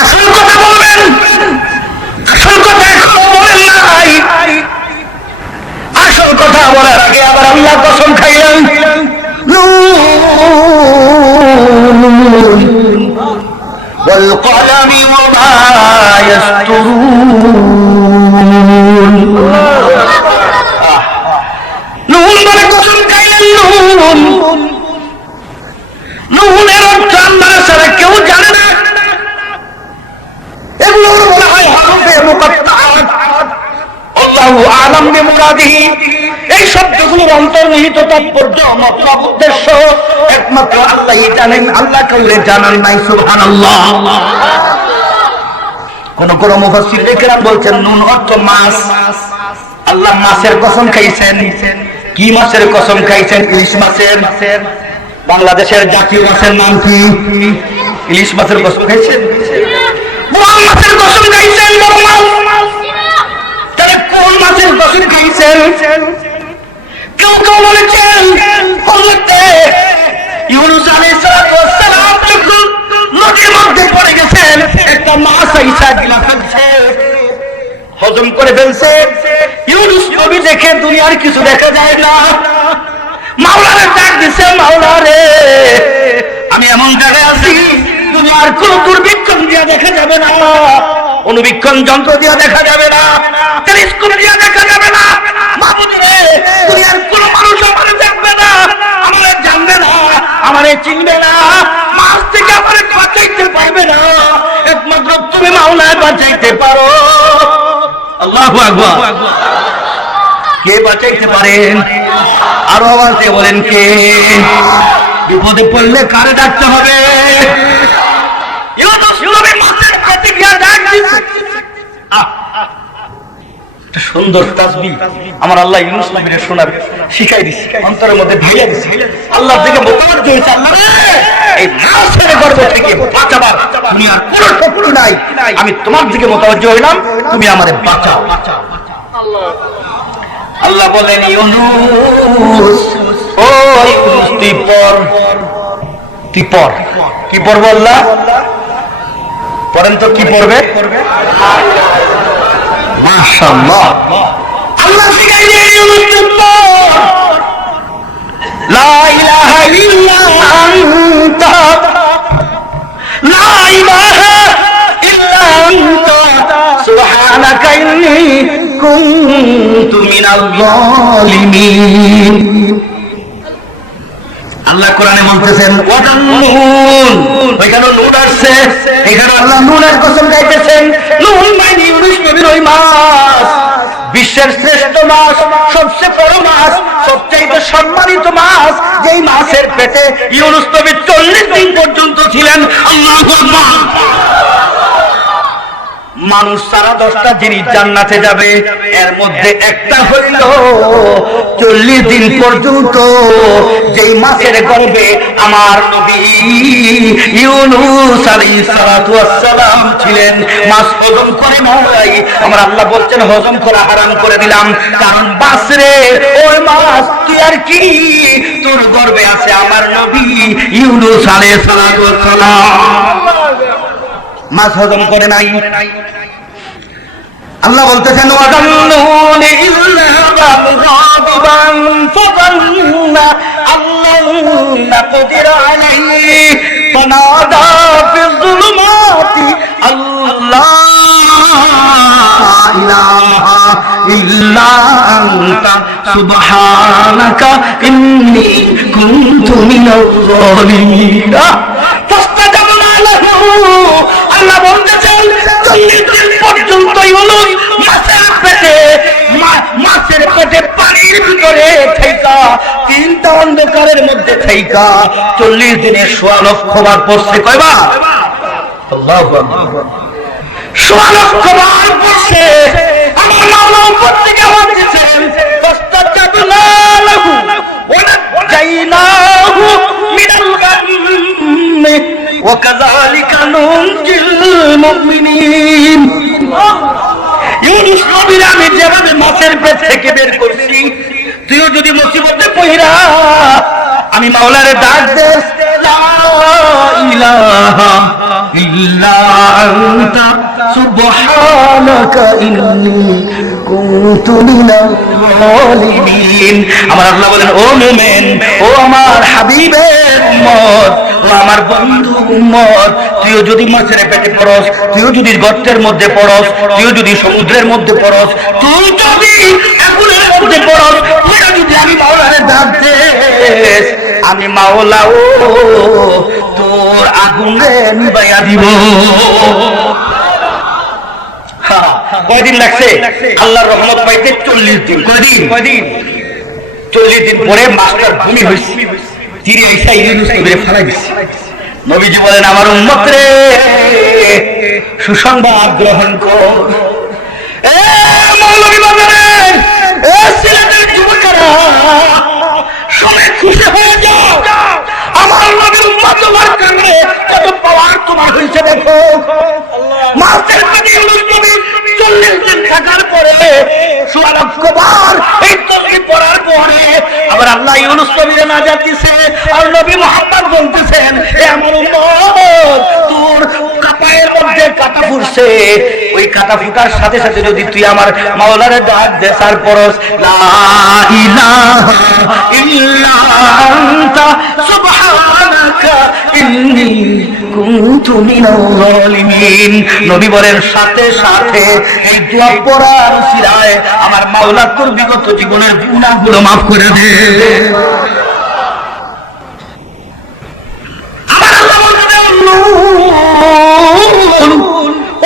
আসল কথা বলবেন। আসল কথা এখনো বলেন নাই। আসল কথা বলার আগে আবার আল্লাহ কসম খাইলেন, والقلم وما يسطرون। নুন বলে কসম খাইলেন। নুনের অর্থ আল্লাহ ছাড়া কেউ জানে না। এগুলো বলা হয় হরফে মুকাত্তাআত। আল্লাহু আ'লাম বিমুরাদিহি। এই শব্দগুলোর অন্তর্নিহিত তাৎপর্য, মতলব, উদ্দেশ্য একমাত্র আল্লাহই জানেন। আল্লাহ কাউকে জানান নাই। সুবহানাল্লাহ। কোন কোন মুফাসসির কেরাম বলছেন নুন অর্থ মাছ। আল্লাহ মাছের কসম খাইছেন। কি মাছের কসম খাইছেন? ইলিশ মাছের। বাংলাদেশের জাতীয় মাছের নাম কি? ইলিশ মাছের কসম খাইছেন। বড় মাছের কসম খাইছেন। বড় মাছ। তাহলে কোন মাছের কসম খাইছেন? কেউ কেউ বলেছেন হযরত ইউনূস আলাইহিস সালাম যখন নদীর মধ্যে পড়ে গেছেন, একটা মাছ আইসা গিলা ফেলছে, হজম করে ফেলছে। ইউনূস নবী দেখে দুনিয়ার কিছু দেখা যায় না। মাওলারে ডাক দিছে, মাওলা রে আমি এমন জায়গায় আছি দুনিয়ার কোন দুর্ভিক্ষণ দিয়া দেখা যাবে না, অনুবীক্ষণ যন্ত্র দিয়া দেখা যাবে না, টেলিস্কোপ দিয়া দেখা যাবে না। মাহবুব রে দুনিয়ার কোন মানুষ আমারে দেখবে না, আমারে জানবে না, আমারে চিনবে না, মাছ থেকে আমারে বাঁচাইতে পারবে না। একমাত্র তুমি মাওলা বাঁচাইতে পারো। আল্লাহু আকবার। কে বাঁচাইতে পারেন? আরো আওয়াজ দিয়ে বলেন কে? বিপদে পড়লে কারে ডাকতে হবে? সুন্দর তাসবিহ আমার আল্লাহ ইউনূস নবীরে শোনাবে, শিখাই দিছে, অন্তরের মধ্যে ঢাইয়া দিছে। আল্লাহ থেকে মোতাবাজ্জ হইছে, আল্লাহ রে এই মাছের গর্ভ থেকে বাঁচাবার দুনিয়ার কোনো শক্তি নাই। আমি তোমার দিকে মোতাবাজ্জ হইলাম, তুমি আমারে বাঁচাও। আল্লাহ বলেন ইউনূস, ও ইউনূস তুই পড়, তুই পড়। কি পড়বো আল্লাহ? পড়েন তো কি পড়বে? মাশাআল্লাহ। আল্লাহ শিখাই দিয়ে ইউনূস তুই পড়, লা ইলাহা ইল্লা আনতা, লা ইলাহা ইল্লা আনতা সুবহানাকা ইন্নী কুনতু মিনাল যালিমিন। আল্লাহ কোরআনে বলতেছেন ওয়াদান্নুন, ওইখানে নুন আসছে, এখানে আল্লাহ নুনের কসম খাইতেছেন। নুন মানে ইউনূস নবীর ওই মাছ, বিশ্বের শ্রেষ্ঠ মাছ, সবচেয়ে বড় মাছ, সবচেয়ে সম্মানিত মাছ, যেই মাছের পেটে ইউনূস নবী 40 দিন পর্যন্ত ছিলেন। আল্লাহু আকবার। মানুষ সারা 10টা জিনিস জান্নাতে যাবে, এর মধ্যে একটা হইল 40 দিন পর্যন্ত যেই মাছের গর্ভে আমার নবী ইউনূস আলাইহিস সালাতু ওয়াস সালাম ছিলেন। মাছ হজম করে মওলাই আমার আল্লাহ বলছেন হজম করা হারাম করে দিলাম, কারণ বাসরে ওই মাছ তুই আর কি, তোর গর্ভে আছে আমার নবী ইউনূস আলাইহিস সালাতু ওয়াস সালাম। মাছ হজম করে নাই। আল্লাহ বলতেছেন ওয়াদান্নুন ইল্লা গাদিবান ফাযান্না আল্লাহু নাকদির আলাইহি ফানাদা ফি যুলুমাতি আল্লাহ ইলাহা ইল্লা আনতা সুবহানাকা ইন্নী কুনতু মিনাল যালিমিন। আল্লাহ বলতেছেন 40 দিন পর্যন্ত ইউনূস মাছের পেটে পানির ভিতরে থাইকা, 3টা অন্ধকারের মধ্যে থাইকা 40 দিনে 1.5 লক্ষ বার পড়ছে। কয়বার? আল্লাহু আকবার। 1.5 লক্ষ বার পড়ছে। আমার মাওলা উপর থেকে আওয়াজ দিয়েছেন ফাস্তাজাবনা লাহু ওয়া নাজাইনাহু মিনাল গাম্মি ওয়া কাযালিকা নুনজিল মুমিনিন। ইউনুস নবীর আমি যেভাবে মাছের পেট থেকে বের করছি, তুইও যদি মুসিবতে পড়া আমি মাওলারে ডাক দে, লা ইলাহা ইল্লা আনতা সুবহানাকা ইন্নী কুনতু মিনাল যালিমিন। আমার আল্লাহ বলেন, ও মুমিন, ও আমার হাবিবের উম্মত, ও আমার বন্ধু উম্মত, তুইও যদি মাছের পেটে পড়স, তুইও যদি গর্তের মধ্যে পড়স, তুইও যদি সমুদ্রের মধ্যে পড়স, তুই যদি আগুনের মধ্যে পড়স, তুই যদি আমি মাওলারে ডাক দেস, আমি মাওলাও তোর আগুনে নিবাইয়া দিব। কয়দিন লাগছে আল্লাহর রহমত পাইতে? 40 দিন। কয়দিন? 40 দিন পরে মাছটার ভূমি হয়েছে, তীরে এসে ইউনুস নবীরে ফেলাই দিচ্ছে। নবীজি বলেন, আমার উম্মত রে, সুসংবাদ গ্রহণ কর। এ মৌলভী বাজারের, এ সিলেটের যুবকেরা, সবাই খুশি হয়ে যাও, আমার নবীর উম্মত তোমার কারণে কত পাওয়ার তোমার হয়েছে। দেখো, মাছের পেটে ইউনুস নবী 40 দিন থাকার পরে, 16 লক্ষ বার এই তসবিহ পড়ার পরে আবার আল্লাহ ইউনুস নবীরে নাজাত দিয়েছে। আর নবী মুহাম্মদ বলতেছেন, হে আমার উম্মত, তোর কপায়ের মধ্যে কাটা ফুটছে, ওই কাটা ফুটার সাথে সাথে যদি তুই আমার মাওলারে ডাক দে, তারপরস লা ইলাহা ইল্লা আনতা সুবহানাকা ইন্নী কুনতু মিনাল যালিমিন। নবী বলেন, সাথে সাথে এই দোয়া পড়ার উসিলায় আমার মাওলা তোর বিগত জীবনের গুনাহগুলো মাফ করে দে। আমার আল্লাহ বলেন,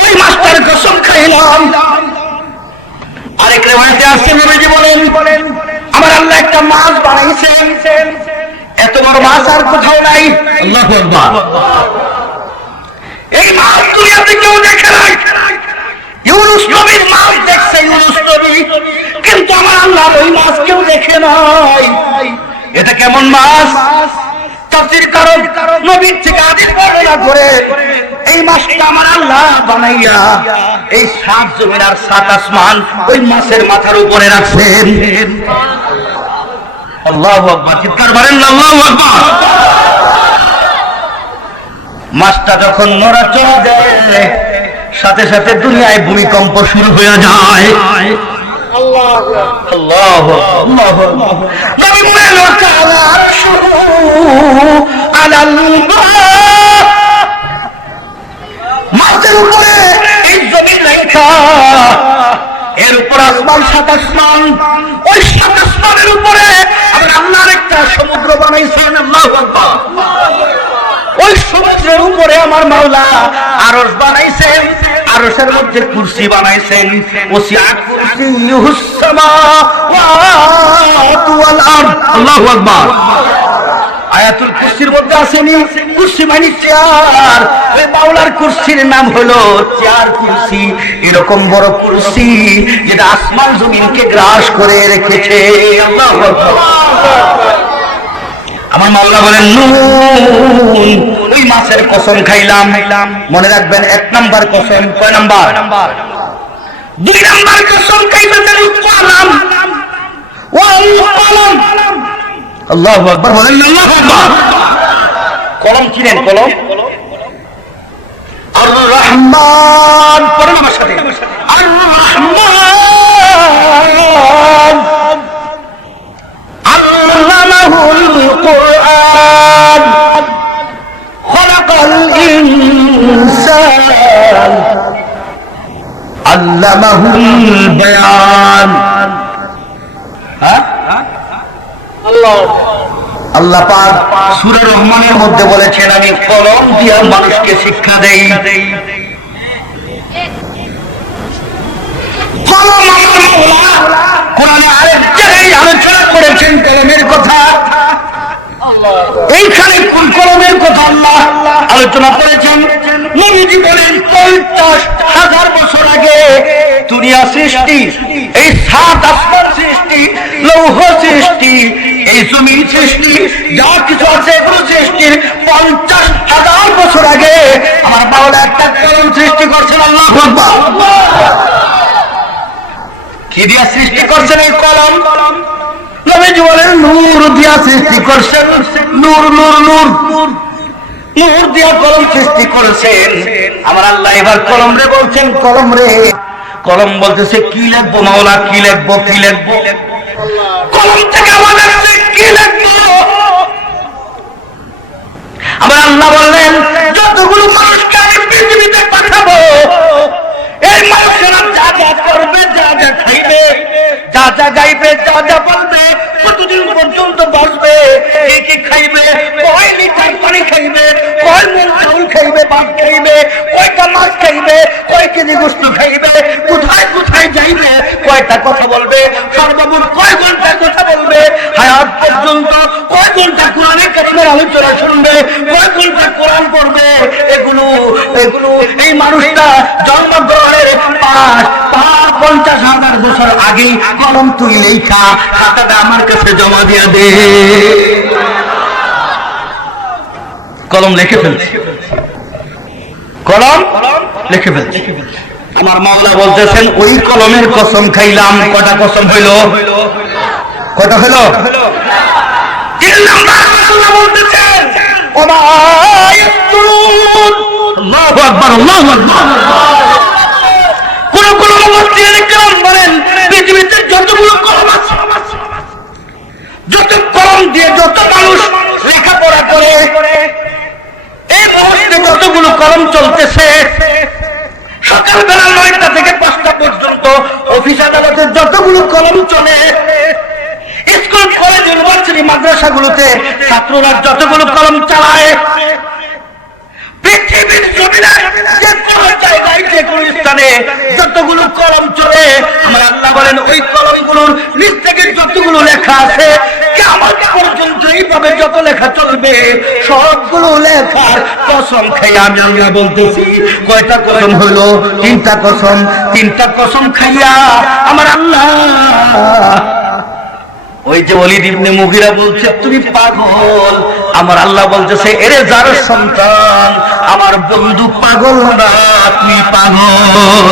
ওই মাস্টার কসম খাইলাম। আরেক রিওয়ায়াতে আছে, নবীজি বলেন, আমার আল্লাহ একটা মাছ বানাইছেন, এত বড় মাছ আর কোথাও নাই। আল্লাহু আকবার। এই মাছ দুনিয়াতে কেউ দেখে নাই। ইউনুস নবীর মাছ দেখছে ইউনুস নবী, কিন্তু আমার আল্লাহ ওই মাছ কেউ দেখে নাই। এটা কেমন মাছ? তাফসীর কারণ নবীর থেকে হাদিস বর্ণনা করে, এই মাছটা আমার আল্লাহ বানাইয়া এই 7 জমিন আর 7 আসমান ওই মাছের মাথার উপরে রাখছেন। আল্লাহু আকবার। চিৎকার মারেন না, আল্লাহু আকবার। মাছটা যখন নড়াচড়া দেয়, সাথে সাথে দুনিয়ায় ভূমিকম্প শুরু হয়ে যায়। আল্লাহু আল্লাহু নবী বলেন, ওয়াকালা আরশুহু আলাল মা, মাছের উপরে এই জমিন রাখা, এর উপর আসমান 7 আসমান, ওই 7 আসমানের উপরে আবার আল্লাহর একটা সমুদ্র বানাইছেন। আল্লাহু আকবার। ওই সমুদ্রের উপরে আমার মাওলা আরশ বানাইছেন, আরশের মধ্যে কুরসি বানাইছেন। ওসিআ কুরসিয়ুহুস সামাওয়াতু ওয়াল আরদ। আল্লাহু আকবার। আয়াতুল কুরসির মধ্যে আসেনি কুরসি মানে চেয়ার, ওই মাওলার কুরসির নাম হলো চেয়ার কুরসি। এরকম বড় কুরসি যেটা আসমান জমিনকে গ্রাস করে রেখেছে। আল্লাহু আকবার। আমার মাওলা বলেন, নুন, ওই মাছের কসম খাইলাম। মনে রাখবেন, 1 নাম্বার কসম। কয় নাম্বার? 2 নাম্বার কসম খাইতেছেন কলম। ওয়াল কলম। আল্লাহু আকবার বলেন, আল্লাহু আকবার। কলম চিনেন? কলম আর রহমান, পড়েন আমার সাথে, আর রহমান আল্লামাহুল কুরআন খালাকাল ইনসান আল্লামাহুল বায়ান। আল্লাহ পাক সূরা রহমানের মধ্যে বলেছেন, আমি কলম দিয়ে মানুষকে শিক্ষা দেই। কলম আমার মাওলা কোরআনে আরেক জায়গায় আলোচনা করেছেন কলমের কথা। এইখানে কোন কলমের কথা আল্লাহ আলোচনা করেছেন? নবীজি বলেন, 50,000 বছর আগে দুনিয়া সৃষ্টি, এই 7 আসমান সৃষ্টি, লৌহ সৃষ্টি, এই জমিন সৃষ্টি, যা কিছু আছে এগুলো সৃষ্টির 50,000 বছর হওয়ার আগে আমার মাওলা একটা কলম সৃষ্টি করছেন। আল্লাহু আকবার। কি দিয়া সৃষ্টি করছেন এই কলম? নবীজি বলেন নূর দিয়া সৃষ্টি করছেন। নূর নূর নূর নূর দিয়া কলম সৃষ্টি করেছেন আমার আল্লাহ। এবার কলম রে বলছেন, কলম রে। কলম বলতেছে কি লিখবো মাওলা, কি লিখবো, কি লিখবো? কলম থেকে আমাদের কি লিখবো? আমার আল্লাহ বললেন যতগুলো মানুষকে আমি পৃথিবীতে পাঠাবো, এই মানুষেরা যা যা করবে, যা যা খাইবে, যা যা গাইবে, যা যা বলবে, কতদিন পর্যন্ত বাঁচবে, কি কি খাইবে, কয় লিটার পানি খাইবে, কয় মন চাউল খাইবে, ভাত খাইবে, কয়টা মাছ খাইবে, কয় কেজি গোস্ত খাইবে, কোথায় কোথায় যাইবে, কয়টা কথা বলবে, সর্বমোট কয় ঘন্টা কথা বলবে, হায়াত পর্যন্ত কয় ঘন্টা কোরআনে কারিমের আলোচনা শুনবে, কয় ঘন্টা কোরআন পড়বে, এগুলো এগুলো এই মানুষটা জন্মগ্রহণের 50,000 বছর আগেই কলম তুই লেখা, খাতাটা আমার কাছে জমা দিয়া দে। কলম লিখে ফেলছে, কলম লিখে ফেলছে। আমার মাওলা বলতেছেন ওই কলমের কসম খাইলাম। কটা কসম হইল? কটা হইল? 3 নাম্বার আল্লাহ বলতেছেন ওমা ইয়াসতুরুন। আল্লাহু আকবার, আল্লাহু আকবার। কোন কোন মুফাসসিরিন کرام বলেন পৃথিবীতে যতগুলো কলম আছে, যত কলম দিয়ে যত মানুষ লেখাপড়া করে, এই মুহূর্তে যতগুলো কলম চলতেছে, সকালবেলা 9টা থেকে 5টা পর্যন্ত অফিস আদালতে যতগুলো কলম চলে, স্কুল কলেজ ইউনিভার্সিটি মাদ্রাসাগুলোতে ছাত্ররা যতগুলো কলম চালায়, পৃথিবীর জমিনে যে কোনো জায়গায় যে কোনো স্থানে যতগুলো কলম চলে, আমার আল্লাহ বলেন ওই কলমগুলোর নিচ থেকে যতগুলো লেখা আছে কিয়ামত পর্যন্ত এইভাবে যত লেখা চলবে, সবগুলো লেখার কসম খাইয়া আমি আল্লাহ বলতেছি। কয়টা কসম হইল? 3টা কসম। 3টা কসম খাইয়া আমার আল্লাহ, ওই যে ওলীদ ইবনে মুগীরা বলছে তুমি পাগল, আমার আল্লাহ বলতেছে এরে যার সন্তান, আমার বন্ধু পাগল না, তুমি পাগল।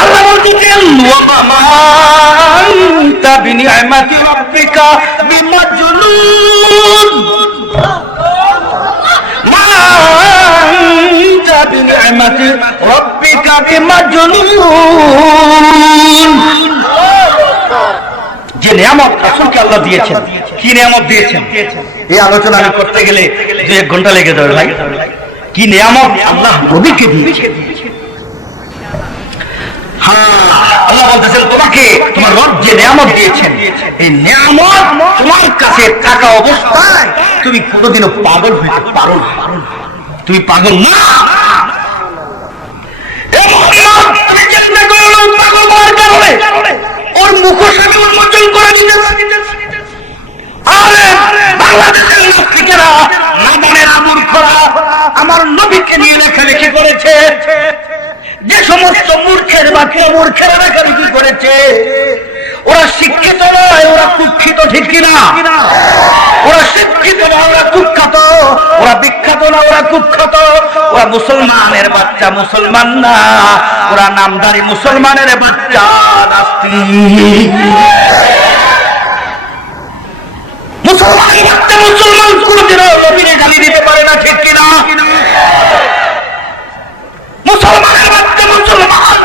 আল্লাহ বলতেছেন ওয়া মা আনতা বিনিআমাতি রাব্বিকা বিমাজনুন, মা আনতা বিনিআমাতি রাব্বিকা বিমাজনুন। যে নিয়ামত রাসূলকে আল্লাহ দিয়েছেন, কি নিয়ামত দিয়েছেন এই আলোচনা আমি করতে গেলে 2-1 ঘন্টা লেগে যাবে ভাই। কি নিয়ামত আল্লাহ নবীকে দিয়েছেন। আল্লাহ বলতেছেন তোমাকে তোমার রব যে নিয়ামত দিয়েছেন, এই নিয়ামত তোমার কাছে থাকা অবস্থায় তুমি কোনোদিনও পাগল হইতে পারো না। তুমি পাগল না। পাগল হওয়ার কারণে ওর মুখোশ আমি উন্মোচন করে দিতেছি। আরে বাংলাদেশের নাস্তিকেরা, নাদানেরা, মূর্খরা আমার নবীকে নিয়ে লেখালেখি করেছে। যে সমস্ত মূর্খের বাকি মূর্খেরা লেখালেখি করেছে, ওরা শিক্ষিত নয়, ওরা কুখ্যাত, ঠিক কিনা? ওরা শিক্ষিত না, ওরা কুখ্যাত, ওরা বিখ্যাত না, ওরা কুখ্যাত। ওরা মুসলমানের বাচ্চা, মুসলমান না, ওরা নামধারী মুসলমানের বাচ্চা, নাস্তিক। মুসলমানের বাচ্চা মুসলমান কোনদিনও নবীরে গালি দিতে পারে না, ঠিক কিনা? মুসলমানের বাচ্চা মুসলমান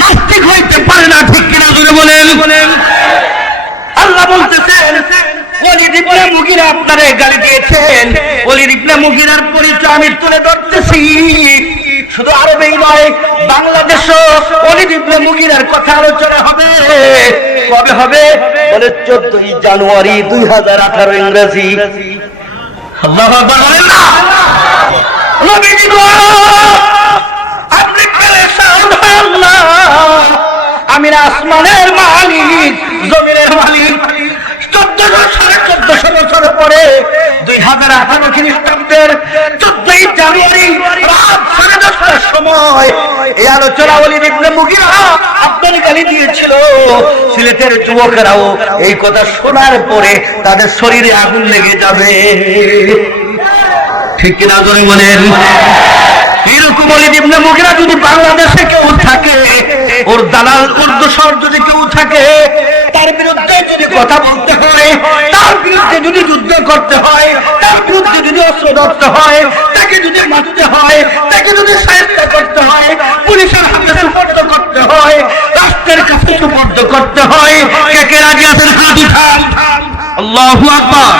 নাস্তিক হইতে পারে না, ঠিক কিনা? জোরে বলেন। আল্লাহ বলতেছেন ওলীদ ইবনে মুগীরা আপনারে গালি দিয়েছেন। ওলীদ ইবনে মুগীরার পরিচয় আমি তুলে ধরতেছি। শুধু আরবেই নয়, বাংলাদেশও ওলীদ ইবনে মুগীরার কথা আলোচনা হবে। কবে হবে? বলে 14 জানুয়ারি 2018 ইংরেজি। আল্লাহু আকবার বলেন না। নবীজি গো আপনি পেরেশান হন না, আমি আসমানের মালিক, জমিনের মালিক। 1400 বছর পরে 2018 খ্রিস্টাব্দের 14 জানুয়ারি রাত 10:30টার সময় এই আলোচনা ওলীদ ইবনে মুগীরা আপনার গালি দিয়েছিল। সিলেটের যুবকেরাও এই কথা শোনার পরে তাদের শরীরে আগুন লেগে যাবে। ঠিক কিনা জোরে বলেন? এরকম ওয়ালিদ ইবনে মুগিরা যদি বাংলাদেশে কেউ থাকে, ওর দালাল ওর দোসর যদি কেউ থাকে, তার বিরুদ্ধে যদি কথা বলতে হয়, তার বিরুদ্ধে যদি যুদ্ধ করতে হয়, তার বিরুদ্ধে যদি অস্ত্র ধরতে হয়, তাকে যদি মারতে হয়, তাকে যদি সাহায্য করতে হয়, পুলিশের হাতে সুপর্দ করতে হয়, রাষ্ট্রের কাছে সুপর্দ করতে হয়, কে কে রাজি আছেন হাত উঠান। আল্লাহু আকবার।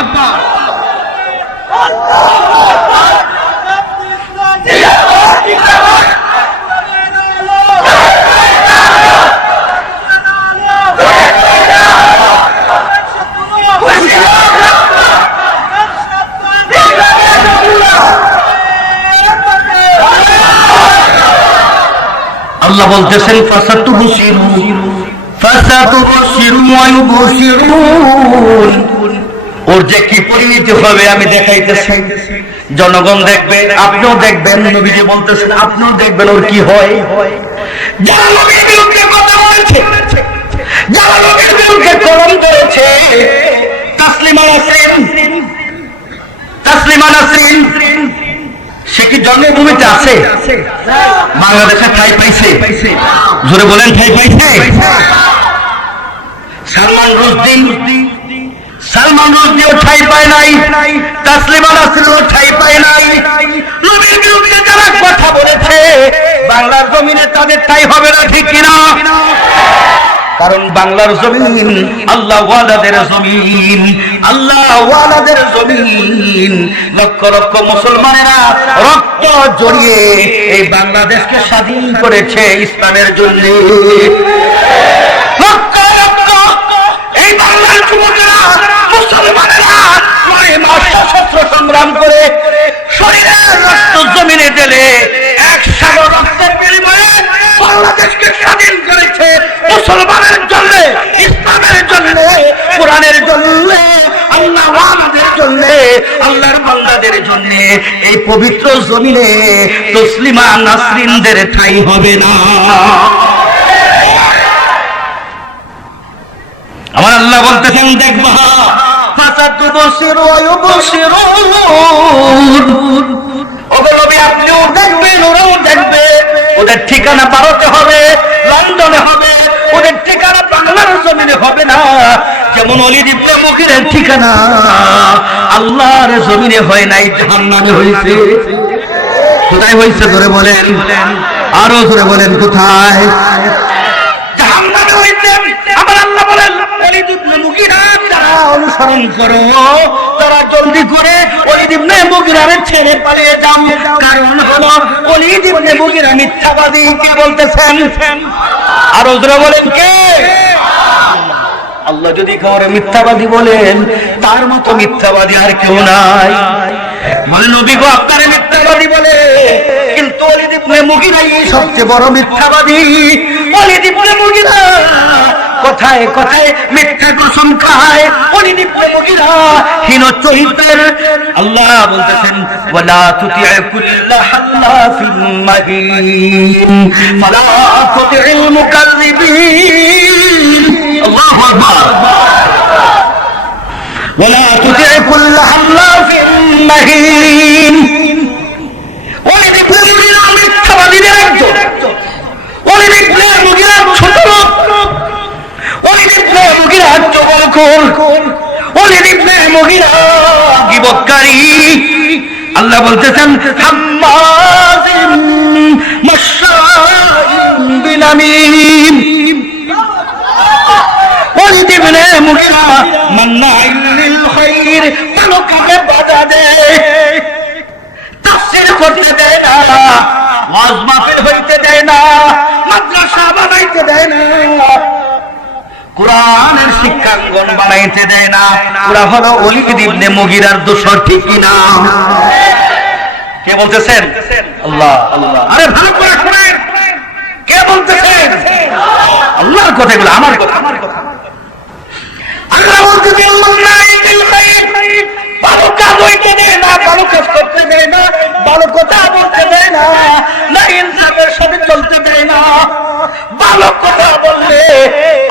আল্লাহ বলতেছেন ফাসাতুবশিরু ওয়া ইউবশিরুন। ওর যে কি পরিণতি হবে আমি দেখাইতেছি, জনগণ দেখবে, আপনিও দেখবেন। নবীজি বলতেছেন আপনিও দেখবেন ওর কি হয়। যারা নবীর বিরুদ্ধে কথা বলেছে, যারা নবীর বিরুদ্ধে কলম ধরেছে, তাসলিমা নাসরিন সে কি জন্মভূমিতে আছে? বাংলাদেশে ঠাঁই পাইছে? জোরে বলেন ঠাঁই পাইছে? সালমান রুশদিও ঠাঁই পায় নাই, তাসলিমা নাসরিনও ঠাঁই পায় নাই। নবীর বিরুদ্ধে যারা কথা বলেছে বাংলার জমিনে তাদের ঠাঁই হবে না, ঠিক কিনা? কারণ বাংলার জমিন আল্লাহ ওয়ালাদের জমিন, আল্লাহ ওয়ালাদের জমিন। লক্ষ লক্ষ মুসলমানেরা রক্ত জড়িয়ে এই বাংলাদেশকে স্বাধীন করেছে ইসলামের জন্য। লক্ষ লক্ষ এই বাংলার যুবকেরা, মুসলমানেরা 9 মাস সশস্ত্র সংগ্রাম করে শরীরের রক্ত জমিনে ঢেলে 1 সাগর রক্তের বিনিময়ে বাংলাদেশকে স্বাধীন করেছে। মুসলমানের জন্য, ইসলামের জন্য, কোরআনের জন্য, আল্লাহ ওয়ালাদের জন্য, আল্লাহর বান্দাদের জন্য এই পবিত্র জমিনে তাসলিমা নাসরিনদের ঠাঁই হবে না। আমার আল্লাহ বলতেছেন দেখবা ফাসাতুবশিরু ওয়া ইউবশিরুন। ওগো নবী আপনিও দেখবেন, ওরাও দেখবে। ওদের ঠিকানা ভারতে হবে, লন্ডনে হবে, ওদের ঠিকানা বাংলার জমিনে হবে না। যেমন ওয়ালিদ ইবনে মুগিরার ঠিকানা আল্লাহর জমিনে হয় নাই, জাহান্নামে হয়েছে। কোথায় হয়েছে জোরে বলেন? আরো জোরে বলেন কোথায়? জাহান্নামে হয়েছে। আমার আল্লাহ বলেন ওয়ালিদ ইবনে মুগিরা যারা অনুসরণ করো, তারা জলদি করে ওয়ালিদ ইবনে মুগিরার ছেড়ে পালিয়ে যাও। কারণ হলো ওয়ালিদ ইবনে মুগিরা মিথ্যাবাদী। কে বলতেছেন? আরো জোরে বলেন কে? আল্লাহ যদি কাউরে মিথ্যাবাদী বলেন, তার মতো মিথ্যাবাদী আর কেউ নাই। মানে নবী গো আপনারে মিথ্যাবাদী বলে, কিন্তু ওয়ালিদ ইবনে মুগিরাই সবচেয়ে বড় মিথ্যাবাদী। ওয়ালিদ ইবনে মুগিরা কথায় কথায় মিথ্যা কসম খায়। ওয়ালিদ ইবনে মুগিরা হীন চরিত্রের। আল্লাহ বলতেছেন ওয়ালা তুতি'আ কুল্লা হাল্লাফিন মাহিন ফালা তুতি'ল মুকাযযিবিন। আল্লাহু আকবার। ওয়ালা তুতি'আ কুল্লা হাল্লাফিন মাহিন। ওয়ালিদ ইবনে মুগিরা মিথ্যাবাদীদের একজন। ওয়ালিদ ইবনে মুগিরা ছোট লোক, ওয়ালিদ ইবনে মুগিরা চগলখোর, ওয়ালিদ ইবনে মুগিরা গীবতকারী। আল্লাহ বলতেছেন হাম্মাজিন মাশশাইন বিনামিম। ওয়ালিদ ইবনে মুগিরা মান্নাইন লিল খায়র, ভালো কাজে বাধা দেয়, তাফসীর করতে দেয় না, ওয়াজ মাহফিল হইতে দেয় না, মাদ্রাসা বানাইতে দেয় না, কোরআনের শিক্ষাঙ্গন বানাইতে দেয় না। ওরা হলো ওয়ালিদ ইবনে মুগিরার দোসর, ঠিক কিনা? কে বলতেছেন? আল্লাহ। আরে ভালো করে শুনেন, কে বলতেছেন? আল্লাহর কথা, এগুলো আমার কথা। আল্লাহ বলতেছেন ভালো কাজ হইতে দেয় না, ভালো কাজ করতে দেয় না, ভালো কথা বলতে দেয় না, না ইনসাফের সাথে চলতে দেয় না। ভালো কথা বললে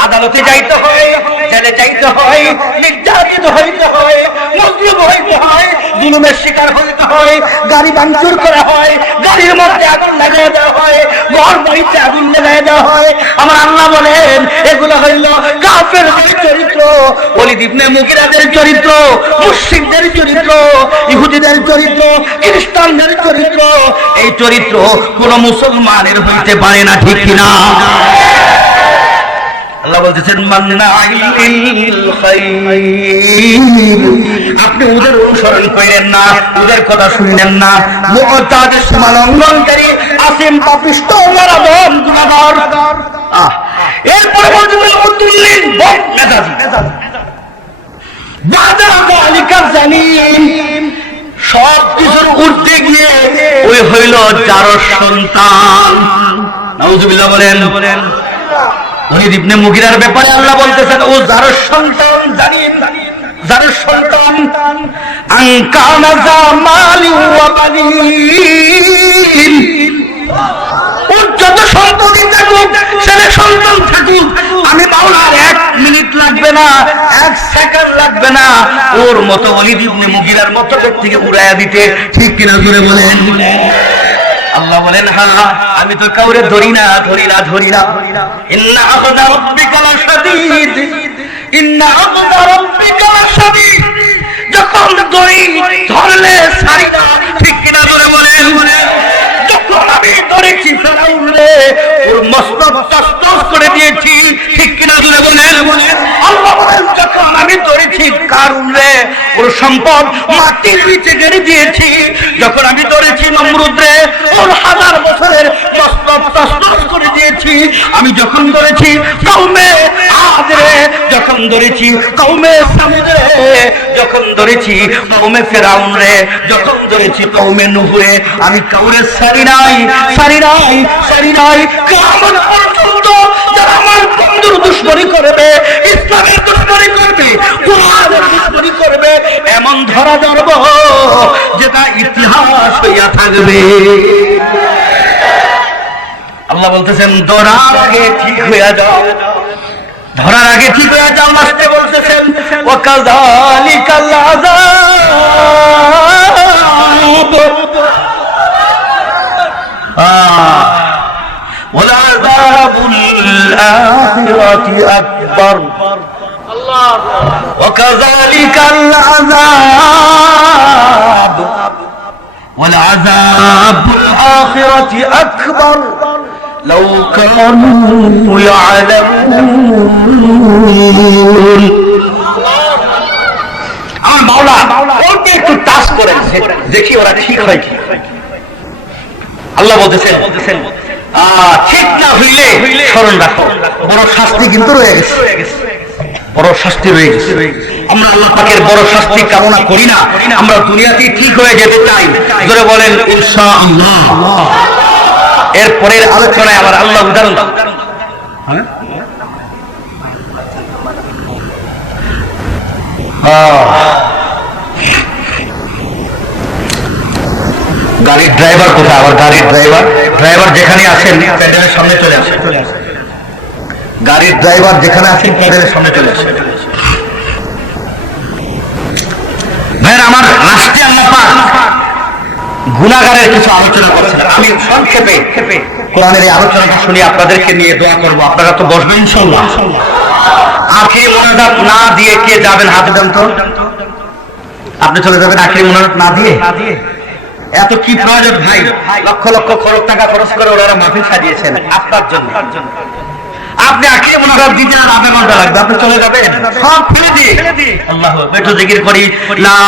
আদালতে যাইতে হয়, জেলে যাইতে হয়, নির্যাতিত হইতে হয়, মজলুম হইতে হয়, জুলুমের শিকার হতে হয়, গাড়ি ভাঙচুর করা হয়, গাড়ির মধ্যে আগুন লাগাই দেওয়া হয়, ঘর বাড়িতে আগুন লাগাই দেওয়া হয়। আমার আল্লাহ বলেন এগুলো হইল কাফেরদের চরিত্র, ওলীদ ইবনে মুগীরাদের চরিত্র, মুশরিকদের চরিত্র, ইহুদিদের চরিত্র, খ্রিস্টানদের চরিত্র। এই চরিত্র কোন মুসলমানের হইতে পারে না, ঠিক কিনা? আল্লাহ বলতেছেন আপনি ওদের অনুসরণ করেন না, ওদের কথা শুনলেন না। মুতাদের সীমা লঙ্ঘনকারী, আসিম, পাপিষ্ঠ, মারাদম, গুনাহগার। এরপরে বলতেছেন উদ্দুল্লিন বদ মেজাজি, বাদা যালিকা জালিম। সব কিছুর উঠতে গিয়ে ওই হইল জারর সন্তান। নাউজুবিল্লাহ বলেন। ওলীদ ইবনে মুগীরার ব্যাপারে আল্লাহ বলতেছেন ও জারর সন্তান, জালিম, জারর সন্তান। আনকানা জামালি ওয়া বানিন। ওর যত সন্তানই থাকুক, ছেলে সন্তান থাকুক, আমি মাওলার 1 মিনিট লাগবে না, 1 সেকেন্ড লাগবে না ওর মতো ওলীদ ইবনে মুগীরার মতো ব্যক্তিকে উড়াইয়া দিতে, ঠিক কিনা জোরে বলেন। আল্লাহ বলেন হ্যাঁ, আমি তো কাউরে ধরি না। ইন্না আযা রাব্বিকা লাশাদীদ, ইন্না আযা রাব্বিকা লাশাদীদ। যখন ধরলে ছাড়ি না, ঠিক কিনা জোরে বলেন। যখন আমি ধরেছি ফেরাউনরে, ওর মস্তক তসতস করে দিয়েছি, ঠিক কিনা জোরে বলেন। আল্লাহ বলেন যখন আমি ধরেছি কারুনরে, ওর সম্পদ মাটির নিচে গেড়ে দিয়েছি। যখন আমি ধরেছি নমরুদরে, ওর 1000 বছরের মস্তক তসতস করে দিয়েছি। আমি যখন ধরেছি কওমে আদরে, যখন ধরেছি কওমে সামুদরে, যখন ধরেছি কওমে ফেরাউনরে, যখন ধরেছি কওমে নূহরে, আমি কাউরে ছাড়ি নাই। কিয়ামত পর্যন্ত যারা আমার বন্ধুর দুশমনি করবে, ইসলামের দুশমনি করবে, কোরআনের দুশমনি করবে, এমন ধরা ধরব যেটা ইতিহাস হইয়া থাকবে। আল্লাহ বলতেছেন ধরার আগে ঠিক হইয়া যাও, ধরার আগে ঠিক হইয়া যাও। লাস্টে বলতেছেন ওয়াকাযালিকাল আযাব ওয়ালাযাবুল আখিরাতি আকবার। ওয়াকাযালিকাল আযাব ওয়ালাযাবুল আখিরাতি আকবার লাউ কানু ইয়ালামুন। আমার মাওলা ওকে একটু টাচ করেন, দেখি ওরা ঠিক হয় কি। আল্লাহ বলতেছেন ঠিক না হইলে স্মরণ রাখো, বড় শাস্তি কিন্তু রয়ে গেছে, বড় শাস্তি রয়ে গেছে। আমরা আল্লাহ পাকের বড় শাস্তি কামনা করি না, আমরা দুনিয়াতেই ঠিক হয়ে যেতে চাই। জোরে বলেন ইনশাআল্লাহ। এরপরের আলোচনায় আবার আল্লাহ উদাহরণ দাও। গাড়ির ড্রাইভার কোথায়? আবার গাড়ির ড্রাইভার যেখানে আছেন প্যান্ডেলের সামনে চলে আসে। গাড়ির ড্রাইভার যেখানে আছেন প্যান্ডেলের সামনে চলে আসে। ভাইয়ের আমার লাস্টে আল্লাহ পাক গুনাহগারের কিছু আলোচনা করছেন। আমি সংক্ষেপে কোরআনের এই আলোচনাটা শুনি আপনাদেরকে নিয়ে দোয়া করব। আপনারা তো বসবেন ইনশাআল্লাহ। আখিরি মুনাজাত না দিয়ে কে যাবেন? হাতে দেন তো। আপনি চলে যাবেন আখিরি মুনাজাত না দিয়ে? এত কি প্রয়োজন ভাই? লক্ষ লক্ষ টাকা খরচ করে ওরা মাহফিল সাজিয়েছেন আপনার জন্য। আপনি আখিরি মুনাজাত দিতে আর আধা ঘন্টা লাগবে, আপনি চলে যাবেন সব ফেলে দিয়ে। আল্লাহ একটু জিকির করি, লা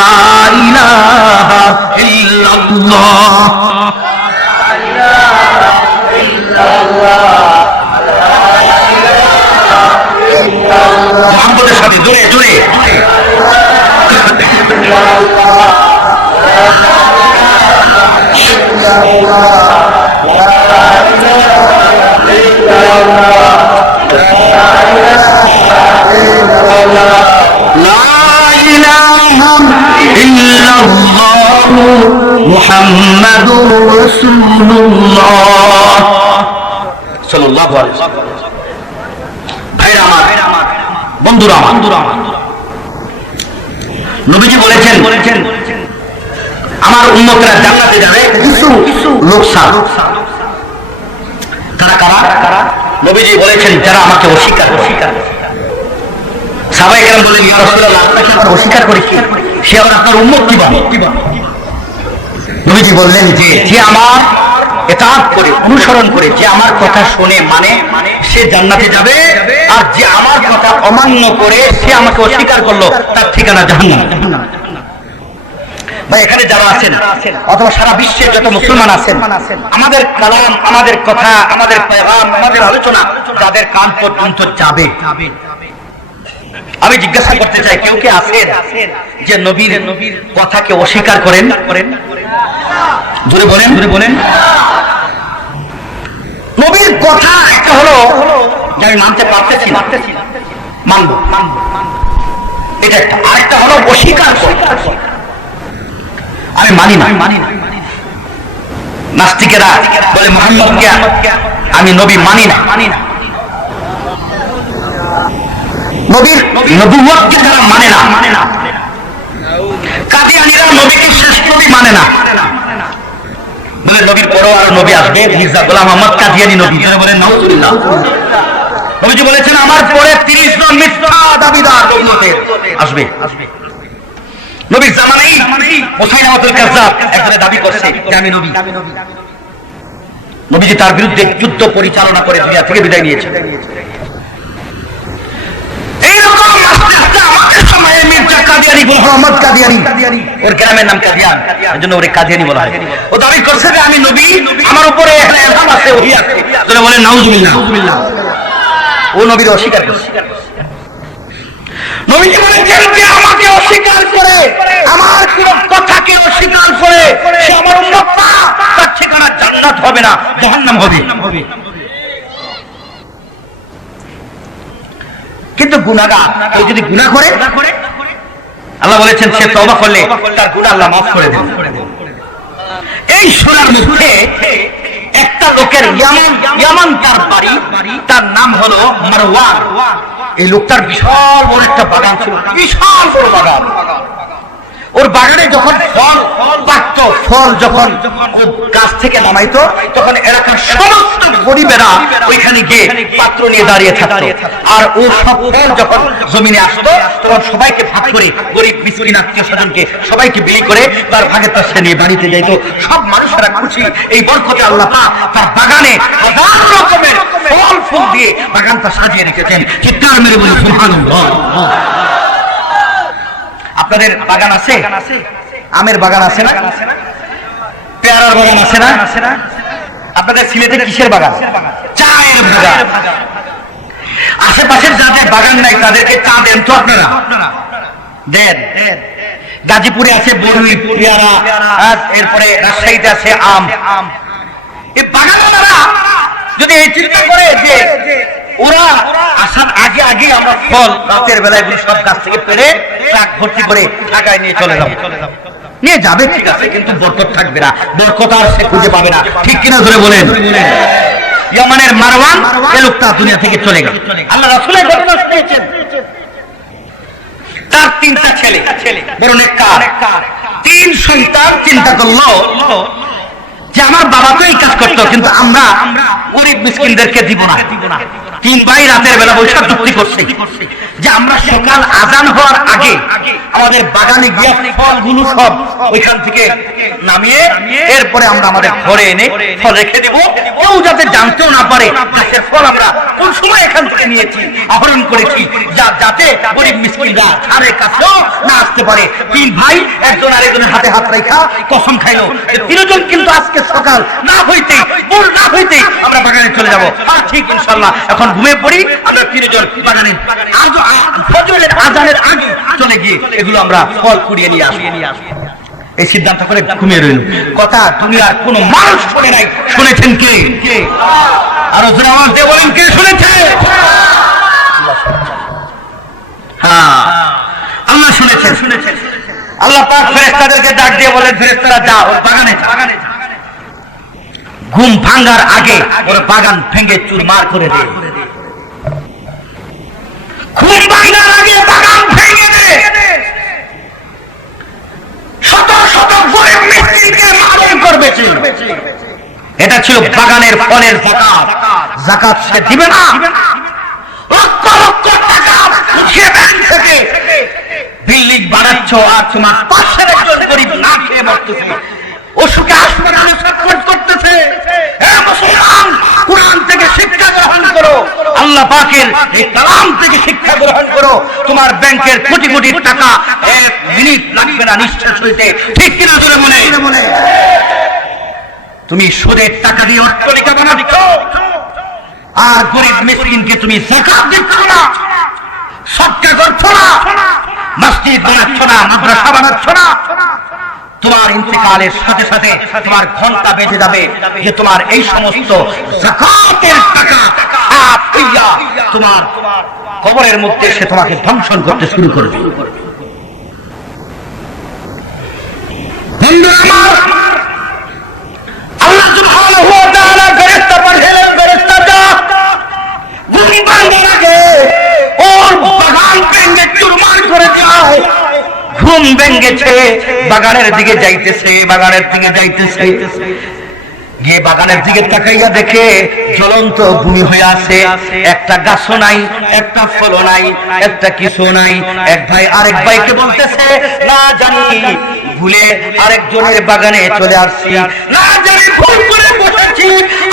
ইলাহা ইল্লাল্লাহ, লা ইলাহা ইল্লাল্লাহ, মোহাম্মদের সাথে জোরে জোরে মুহাম্মাদুর রাসূলুল্লাহ সাল্লাল্লাহু আলাইহি ওয়াসাল্লাম। ভাইরা আমার, বন্ধুরা আমার, নবীজি বলেছেন আমার উম্মতরা জান্নাতে যাবে কিছু লোক ছাড়া। তারা কারা? নবীজি বলেছেন যারা আমাকে অস্বীকার করে। সাহাবায়ে কেরাম বলেন, ইয়া রাসূলুল্লাহ, আপনাকে আমরা অস্বীকার করি কি? সে আবার আপনার উম্মত কিভাবে? নবীজি বললেন যে আমার ইতাআত করে, অনুসরণ করে, যে আমার কথা শুনে মানে সে জান্নাতে যাবে, আর যে আমার কথা অমান্য করে সে আমাকে অস্বীকার করলো তার ঠিকানা জাহান্নাম। ভাই, এখানে যারা আছেন অথবা সারা বিশ্বে যত মুসলমান আছেন, আমাদের কালাম, আমাদের কথা, আমাদের পেগাম, আমাদের আলোচনা যাদের কান পর্যন্ত যাবে, আমি জিজ্ঞাসা করতে চাই, কেউ কে আছেন যে নবীর কথাকে অস্বীকার করেন? জোরে বলেন। নবীর কথা একটা হলো যে আমি মানতে পারতেছি না, মানবো, এটা একটা। আরেকটা হলো অস্বীকার করা, আমি মানি না। নাস্তিকেরা বলে মুহাম্মদকে আমি নবী মানি না। নবীর নবুয়তকে যারা মানে না, কাদিয়ানীরা নবীকে শেষ নবী মানে না, বলে নবীর পরেও আরো নবী আসবে, মির্জা গোলাম আহমদ কাদিয়ানী নবী। বলেন নাউজুবিল্লাহ। নবীজি বলেছেন আমার পরে 30 জন মিথ্যা দাবিদার উম্মতের আসবে। নবীর জামানায় মুসাইলামাতুল কাজ্জাব একজনে দাবি করছে যে আমি নবী। নবীজি তার বিরুদ্ধে যুদ্ধ পরিচালনা করে দুনিয়া থেকে বিদায় নিয়েছেন। এইরকম আস্তে আস্তে আমাদের সময়ে মির্জা কাদিয়ানী, মোহাম্মদ কাদিয়ানী, ওর গ্রামের নাম কাদিয়ান, এজন্য ওরে কাদিয়ানী বলা হয়। ও দাবি করছে যে আমি নবী, আমার উপরে ইলহাম আছে, ওহী আছে। তোরা বলেন নাউজুবিল্লাহ। ও নবীর অস্বীকার করছে। নবীজি বলেছেন যে আমাকে অস্বীকার করে, আমার কোন কথাকে অস্বীকার করে, সে আমার উম্মত না, তার ঠিকানা জান্নাত হবে না, জাহান্নাম হবে। কিন্তু গুনাহগার কেউ যদি গুনাহ করে, আল্লাহ বলেছেন সে তওবা করলে তার গুনাহ আল্লাহ মাফ করে দেন। এই সূরার মধ্যে একটা লোকের ইয়ামান তার বাড়ি, তার নাম হলো মারওয়ান। এই লোকটার বিশাল বড় একটা বাগান ছিল, বিশাল বড় বাগান। ওর বাগানে যখন ফল পাকতো, ফল যখন গাছ থেকে নামাইতো, তখন এলাকার সমস্ত গরিবেরা ওইখানে গিয়ে পাত্র নিয়ে দাঁড়িয়ে থাকতো। আর ও সব ফল যখন জমিনে আসতো, তখন সবাইকে ভাগ করে, গরিব মিসকিন আত্মীয় স্বজনকে সবাইকে বিলি করে তার ভাগের তার সে নিয়ে বাড়িতে যাইতো। সব মানুষেরা খুশি, এই বরকতে আল্লাহ পাক তার বাগানে হাজার রকমের ফল ফুল দিয়ে বাগানটা সাজিয়ে রেখেছেন। চিৎকার মেরে বলি সুবহানাল্লাহ। আপনাদের বাগান আছে? আমের বাগান আছে না? পেয়ারার বাগান আছে না? আপনাদের সিলেটে কিসের বাগান? চায়ের বাগান। আশেপাশের যাদের বাগান নাই তাদেরকে চা দেন তো আপনারা? দেন। গাজীপুরে আছে বড়ুই, পেয়ারা, এরপরে রাজশাহীতে আছে আম। এই বাগানওয়ালারা যদি এই চিন্তা করে যে ওরা আসার আগে আমরা ফল রাতের বেলায় সব গাছ থেকে পেড়ে ট্রাক ভর্তি করে ঢাকায় নিয়ে চলে যাবো, নিয়ে যাবে, ঠিক আছে, কিন্তু বরকত থাকবে না, বরকত আর সে খুঁজে পাবে না। ঠিক কিনা ধরে বলেন? ইয়ামানের মারওয়ান এই লোকটা দুনিয়া থেকে চলে গেল। আল্লাহ রাসূলের ঘটনা শুনেছেন। তার 3টা ছেলে, বড় নেককার, 3 সন্তান চিন্তা করলো যে আমার বাবা তো এই কাজ করতো, কিন্তু আমরা গরিব মিসকিনদেরকে দিব না। 3 ভাই রাতের বেলা বৈশাখ চুক্তি করছে যে আমরা সকাল আজান হওয়ার আগে আমাদের বাগানে গিয়ে ফলগুলো সব ওইখান থেকে নামিয়ে এরপরে আমরা আমাদের ঘরে এনে ফল রেখে দিব, কেউ যাতে জানতেও না পারে গাছের ফল আমরা কোন সময় এখান থেকে নিয়েছি, আহরণ করেছি, যাতে গরিব মিসকিনরা ধারে কাছেও না আসতে পারে। 3 ভাই একজন আরেকজনের হাতে হাত রেখা কসম খাইলো, 3জন কিন্তু আজকে সকাল না হইতেই, ভোর না হইতেই আমরা বাগানে চলে যাবো। আর ঠিক ইনশাআল্লাহ এখন ঘুমিয়ে পড়ি, আমরা 3জন বাগানে ফজরের আজানের আগে চলে গিয়ে এগুলো আমরা ফল কুড়িয়ে নিয়ে আসি। এই সিদ্ধান্ত করে ঘুমিয়ে রইল। কথা দুনিয়ার কোন মানুষ শুনে নাই, শুনেছেন কে? আর আমার দেব বলেন কে শুনেছে? হ্যাঁ, আল্লাহ শুনেছেন। আল্লাহ পাক ফেরেশতাদেরকে ডাক দিয়ে বলেন, ফেরেশতারা যাও বাগানে। ঘুম ভাঙার আগে ওরা বাগান ভেঙে চুরমার করে দেয়। ঘুম ভাঙার আগে বাগান ভেঙে দেয়। শত শত গরিব করবেছে। এটা ছিল বাগানের ফলের যাকাত। যাকাত সে দিবে না, লক্ষ লক্ষ টাকা উঠিয়ে ব্যাংক থেকে বিল্ডিং বানাচ্ছ, আর তোমার পাশের একজন গরিব না খেয়ে মরতেছে, অসুখে হাসপাতালে ছটফট করতেছে। হে মুসলমান, কোরআন থেকে শিক্ষা গ্রহণ করো, আল্লাহ পাকের এই কালাম থেকে শিক্ষা গ্রহণ করো। তোমার ব্যাংকের কোটি কোটি টাকা এক মিনিট লাগবে না নিঃশেষ হইতে, ঠিক কিনা জোরে মনে? তুমি সুদের টাকা দিয়ে অট্টালিকা বানাচ্ছ, আর গরিব মিসকিনকে তুমি যাকাত দিচ্ছ না, সদকা করছ না, মসজিদ বানাচ্ছ না, মাদ্রাসা বানাচ্ছ না। তোমার ইন্তেকালের সাথে সাথে তোমার ঘন্টা বেজে যাবে যে তোমার এই সমস্ত যাকাতের টাকা তোমার কবরের মধ্যে সে তোমাকে ধ্বংসন করতে শুরু করবে। আল্লাহ সুবহানাহু ওয়া তাআলা ফেরেশতা পাঠালেন, ফেরেশতা যা ঘুম ভাঙার আগে ওর বাগান ভেঙে চুরমার করে যায়। ঘুম ভেঙেছে, বাগানের দিকে যাইতেছে, বাগানের দিকে যাইতেছে, গিয়ে বাগানের দিকে তাকাইয়া দেখে জ্বলন্ত ভূমি হয়ে আছে, একটা গাছও নাই, একটা ফলও নাই, একটা কিছু নাই। এক ভাই আরেক ভাইকে বলতেছে, না জানি ভুলে আরেকজনের বাগানে চলে আসছি, না জানি ভুল করে বসেছি,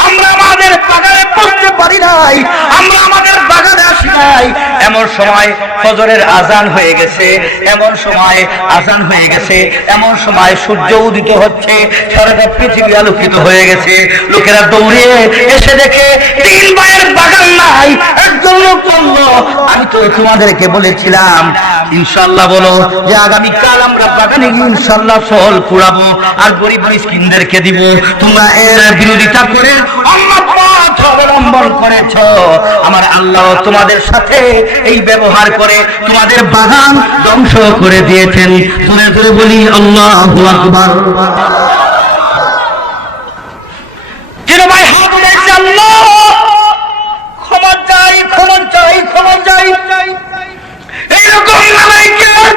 আমরা আমাদের বাগানে বসতে পারি নাই, আমরা আমাদের বাগানে আসি নাই। এমন সময় ফজরের আজান হয়ে গেছে, এমন সময় আজান হয়ে গেছে, এমন সময় সূর্য উদিত হচ্ছে, সারাটা পৃথিবী আলোকিত হয়ে গেছে। লোকেরা দৌড়ে এসে দেখে তিন ভাইয়ের বাগান নাই। একজন লোক বলল, আমি তো তোমাদেরকে বলেছিলাম ইনশাআল্লাহ বলো যে আগামীকাল আমরা বাগানে গিয়ে ইনশাআল্লাহ ফল কুড়াবো আর গরিব মিসকিনদেরকে দিব। তোমরা এর বিরোধিতা করে আল্লাহ পথ অবলম্বন করেছো। আমার আল্লাহ তোমাদের সাথে এই ব্যবহার করে তোমাদের বাগান ধ্বংস করে দিয়েছেন। শুনে করে বলি আল্লাহু আকবার। ক্ষমা চাই, ক্ষমা চাই, ক্ষমা চাই। এইরকম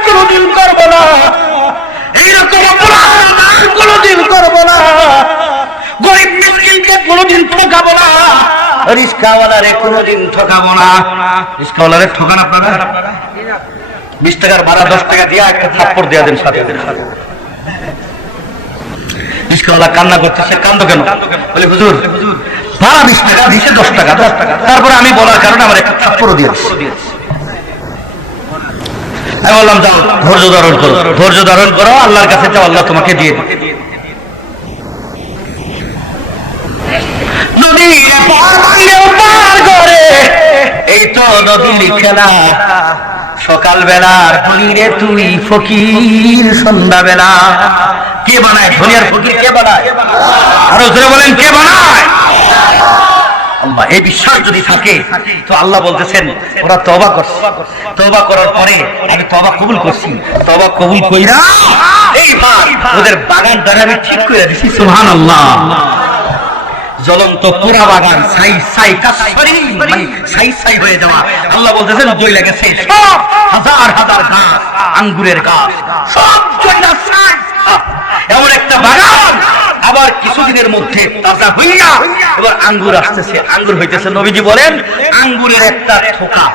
কোনদিন করবো না, এইরকম কোনদিন করবো না, গরিব মিসকিনকে কোনদিন ঠকাবো না, রিস্কাওয়ালারে কোনদিন ঠকাবো না। রিস্কাওয়ালারে ঠকান আপনারা? 20 টাকার ভাড়া 10 টাকা দিয়া একটা থাপ্পড় দিয়া দেন সাথে। রিস্কাওয়ালা কান্না করতেছে, কান্দো কেন? বলে হুজুর ভাড়া 20 টাকা দিছে, 10 টাকা। তারপরে আমি বলার কারণে আমার একটা থাপ্পড় দিয়ে আমি বললাম যাও ধৈর্য ধারণ করো, ধৈর্য ধারণ করো, আল্লাহর কাছে যাও, আল্লাহ তোমাকে দিয়ে দেবে। এই তো নদীর খেলা, সকালবেলার ধনীরে তুই ফকির, সন্ধ্যাবেলা কে বানায়? ধনী আর ফকির কে বানায়? আরো জোরে বলেন, কে বানায়? আল্লাহ। এই বিশ্বাস যদি থাকে তো আল্লাহ বলতেছেন ওরা তওবা করছে, তওবা করার পরে আমি তওবা কবুল করছি, তওবা কবুল কইরা এইবার ওদের বাগান দ্বারা আমি ঠিক করে দিছি। সুবহানাল্লাহ। জ্বলন্ত পুরা বাগান ছাই ছাই কাছারি, মানে ছাই ছাই হয়ে যাওয়া। আল্লাহ বলতেছেন জ্বলে গেছে সব হাজার হাজার গাছ, আঙ্গুরের গাছ সব জ্বলে ছাই। এমন একটা বাগান আবার কিছুদিনের মধ্যে তাজা হইয়া এবার আঙ্গুর আসতেছে, আঙ্গুর হইতেছে। নবীজি বলেন আঙ্গুরের একটা থোকা,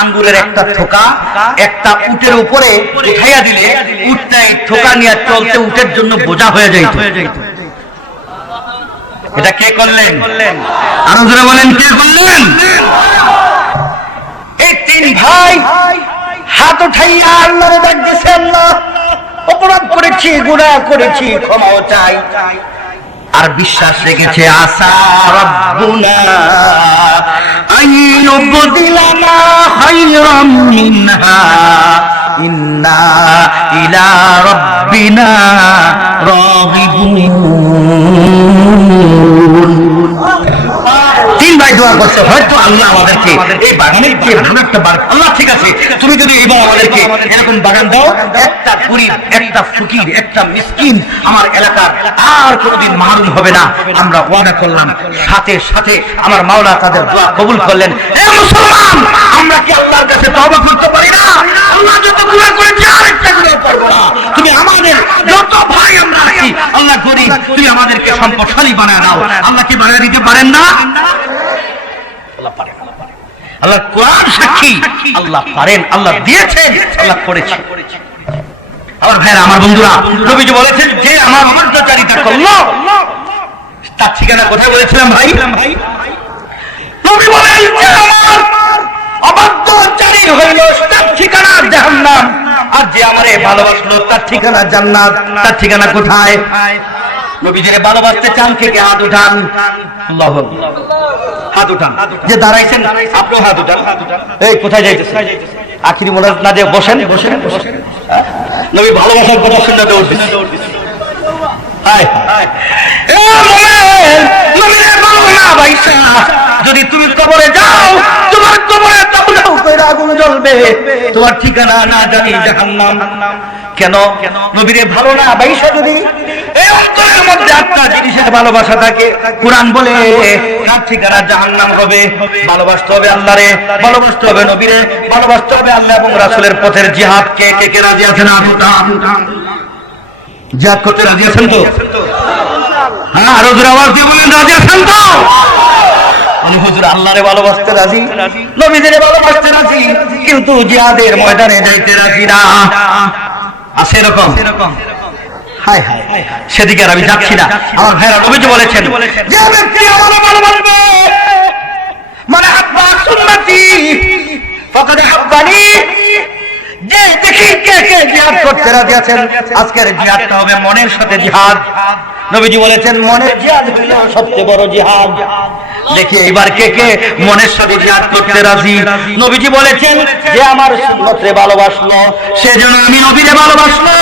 আঙ্গুরের একটা থোকা একটা উটের উপরে উঠাইয়া দিলে উটটা এই থোকা নিয়ে চলতে উটের জন্য বোঝা হয়ে যাইত। এটা কে করলেন? আরো জোরে বলেন, কে করলেন? এই তিন ভাই হাত উঠাইয়া আল্লাহরে ডাক দিয়েছে, আল্লাহ অপরাধ করেছি, গুনাহ করেছি, ক্ষমাও চাই। আর বিশ্বাস রেখেছে আসা রাব্বুনা আইয়ুবদিলানা খায়রাম মিনহা ইন্না ইলা রাব্বিনা রাগিবুন। তিন ভাই দোয়া করছে, হয়তো আল্লাহ আমাদেরকে এই বাগানের যে ভালো একটা বাগান, আল্লাহ ঠিক আছে তুমি যদি এবার আমাদেরকে এরকম বাগান দাও, একটা গরিব, একটা ফকির, একটা মিসকিন আমার এলাকার আর কোনোদিন মাহরুম হবে না। আমরা ওয়াদা করলাম, সাথে সাথে আমার মাওলা তাদের দোয়া কবুল করলেন। হে মুসলমান, আমরা কি আল্লাহর কাছে তওবা করতে পারি না? আল্লাহ যত গুনাহ করেছে আরেকটা গুনাহ করব না। তুমি আমাদের যত ভাই আমরা আল্লাহ কোরআন সাক্ষী, আল্লাহ পারেন, আল্লাহ দিয়েছেন, আল্লাহ করেছেন। আমার ভাইরা, আমার বন্ধুরা, নবীজি বলেছেন যে আমার অবাধ্যচারিতা করলো তার ঠিকানা কোথায় বলেছিলাম ভাই? নবী বলেন যে আমার অবাধ্যচারী হইল তার ঠিকানা জাহান্নাম, আর যে আমারে ভালোবাসলো তার ঠিকানা জান্নাত। তার ঠিকানা কোথায়? নবীজিরে ভালোবাসতে চান কে কে হাত উঠান? আল্লাহু আকবার, হাত উঠান। যে দাঁড়াইছেন আপনি হাত উঠান। এই কোথায় যাইতেছেন? আখিরি মোনাজাত না দিয়ে বসেন, বসেন, বসেন। নবী ভালোবাসার কথা শুনলে তো উঠবেন। হায় হায়, এ মোমেন, নবীরে ভালোবাসা ভাইসা যদি তুমি কবরে যাও, তোমার কবরে দাও দাও করে আগুন জ্বলবে, তোমার ঠিকানা না জানি জাহান্নাম। কেন? নবীরে ভালো না ভাইসা যদি এই অন্তরের মধ্যে একটা জিনিসের ভালোবাসা থাকে, কোরআন বলে তার ঠিকানা জাহান্নাম হবে। ভালোবাসতে হবে আল্লাহরে, ভালোবাসতে হবে নবীরে, ভালোবাসতে হবে আল্লাহ এবং রাসূলের পথের জিহাদ। কে কে কে রাজি আছেন? জিহাদ করতে রাজি আছেন তো? হ্যাঁ, আরো জোরে আওয়াজ দিয়ে বলেন রাজি আছেন তো? হুজুর আল্লাহরে ভালোবাসতে রাজি, নবীজিরে ভালোবাসতে রাজি, কিন্তু জিহাদের ময়দানে যাইতে রাজি না। আছে এরকম? হায় হায়, সেদিকে আর আমি যাচ্ছি না। আমার ভাইরা, নবীজি বলেছেন যে ব্যক্তি আমাকে ভালোবাসবে, মানে হাব্বা সুন্নতি ফাকাদ হাব্বানি। যে দেখি কে কে জিহাদ করতে রাজি আছেন, আজকের জিহাদটা হবে মনের সাথে জিহাদ। নবীজি বলেছেন মনের জিহাদ হইল সবচেয়ে বড় জিহাদ। দেখি এবার কে কে মনের সাথে জিহাদ করতে রাজি? নবীজি বলেছেন যে আমার সুন্নতরে ভালোবাসলো সেজন্য আমি নবীরে ভালোবাসলো,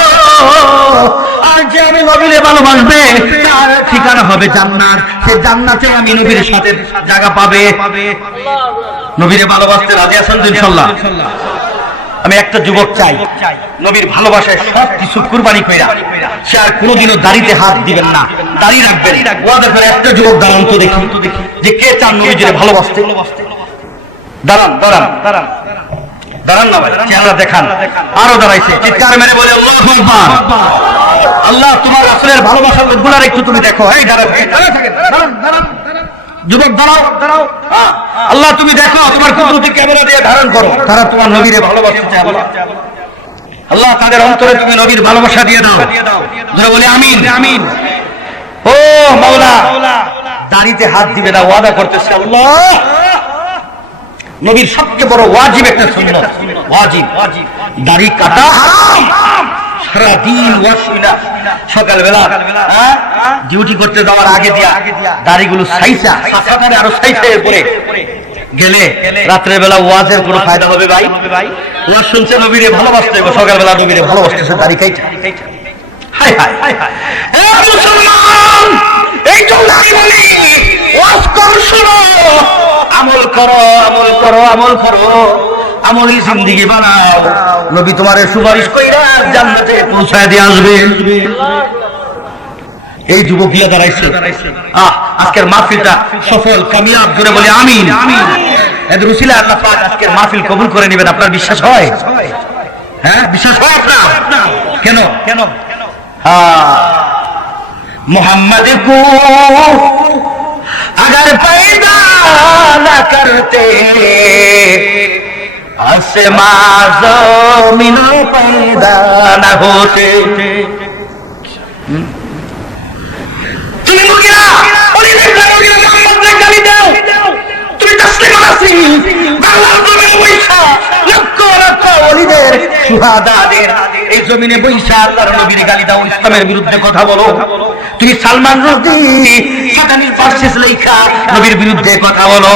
আর যে আমি নবীরে ভালোবাসবে তার ঠিকানা হবে জান্নাত। সে জান্নাতে আমি নবীর সাথে জায়গা পাবে। নবীরে ভালোবাসতে রাজি আছেন তো ইনশাআল্লাহ? আমি একটা যুবক চাই নবীর ভালোবাসায় সব কিছু কুরবানি কইরা সে আর কোনোদিনও দাড়িতে হাত দিবেন না, দাড়ি রাখবেন। ওয়াদা করে একটা যুবক দাঁড়ান তো দেখি যে কে চান নবীজিরে ভালোবাসতে। দাঁড়ান দাঁড়ান দাঁড়ান দাঁড়ান না ভাই, চেহারা দেখান। আরো দাঁড়াইছে, চিৎকার মেরে বলে আল্লাহু আকবার। আল্লাহ তোমার রাসূলের ভালোবাসার লোকগুলার একটু তুমি দেখো। এই দাঁড়ান দাঁড়ান দাঁড়ান, যুবক দাঁড়াও দাঁড়াও। আল্লাহ তুমি দেখো, তোমার কুদরতি ক্যামেরা দিয়ে ধারণ করো, তারা তোমার নবীরে ভালোবাসতে চায়। আল্লাহ তাদের অন্তরে তুমি নবীর ভালোবাসা দিয়ে দাও। যারা বলে আমিন আমিন। ও মাওলা, দাড়িতে হাত দিবে না ওয়াদা করতেছে আল্লাহ। নবীর সবচেয়ে বড় ওয়াজিব একটা সুন্নাত, ওয়াজিব দাড়ি কাটা হারাম। সারা দিন ওয়াসিলা সকালবেলা ডিউটি করতে যাওয়ার আগে দিয়া দাড়িগুলো সাইসা সাফারে আরো সাইসা পরে গেলে রাতের বেলা ওয়াজের কোনো ফায়দা হবে ভাই? ওয়াজ শুনছে নবীরে ভালোবাসতে হবে, সকালবেলা নবীরে ভালোবাসতেছে দাড়ি কাইটা। হায় হায় হায়, এ মুসলমান, এই জন্য আমি বলি ওয়াজ করো, শোনো, আমল করো, আমল করো, আমল করো, আমলি জিন্দেগি বানাও। নবী তোমারে সুপারিশ কইরা জান্নাতে পৌঁছায় দিয়ে আসবে। এই যুবকরা দাঁড়াইছে, আজকের মাহফিলটা সফল কামিয়াব, জোরে বলি আমিন। এদের উসিলায় আল্লাহ পাক আজকের মাহফিল কবুল করে নেবেন। আপনার বিশ্বাস হয়? হ্যাঁ, বিশ্বাস হয় আপনার? কেন কেন? मोहम्मद को अगर पैदा न करते आसमां ज़मीन पैदा न होते। তুমি মুগিরা ওলিদের মুগিরা মোহাম্মদকে গালি দাও, তুমি তাসলিমা নাসরিন বাংলার জমিনে বৈশা লক্ষ লক্ষ ওলিদের শুহাদাদের এই জমিনে বৈশা আল্লাহর নবীর গালি দাও, ইসলামের বিরুদ্ধে কথা বলো। তুমি সালমান রুশদি সাতানির পার্সে লেখা নবীর বিরুদ্ধে কথা বলো।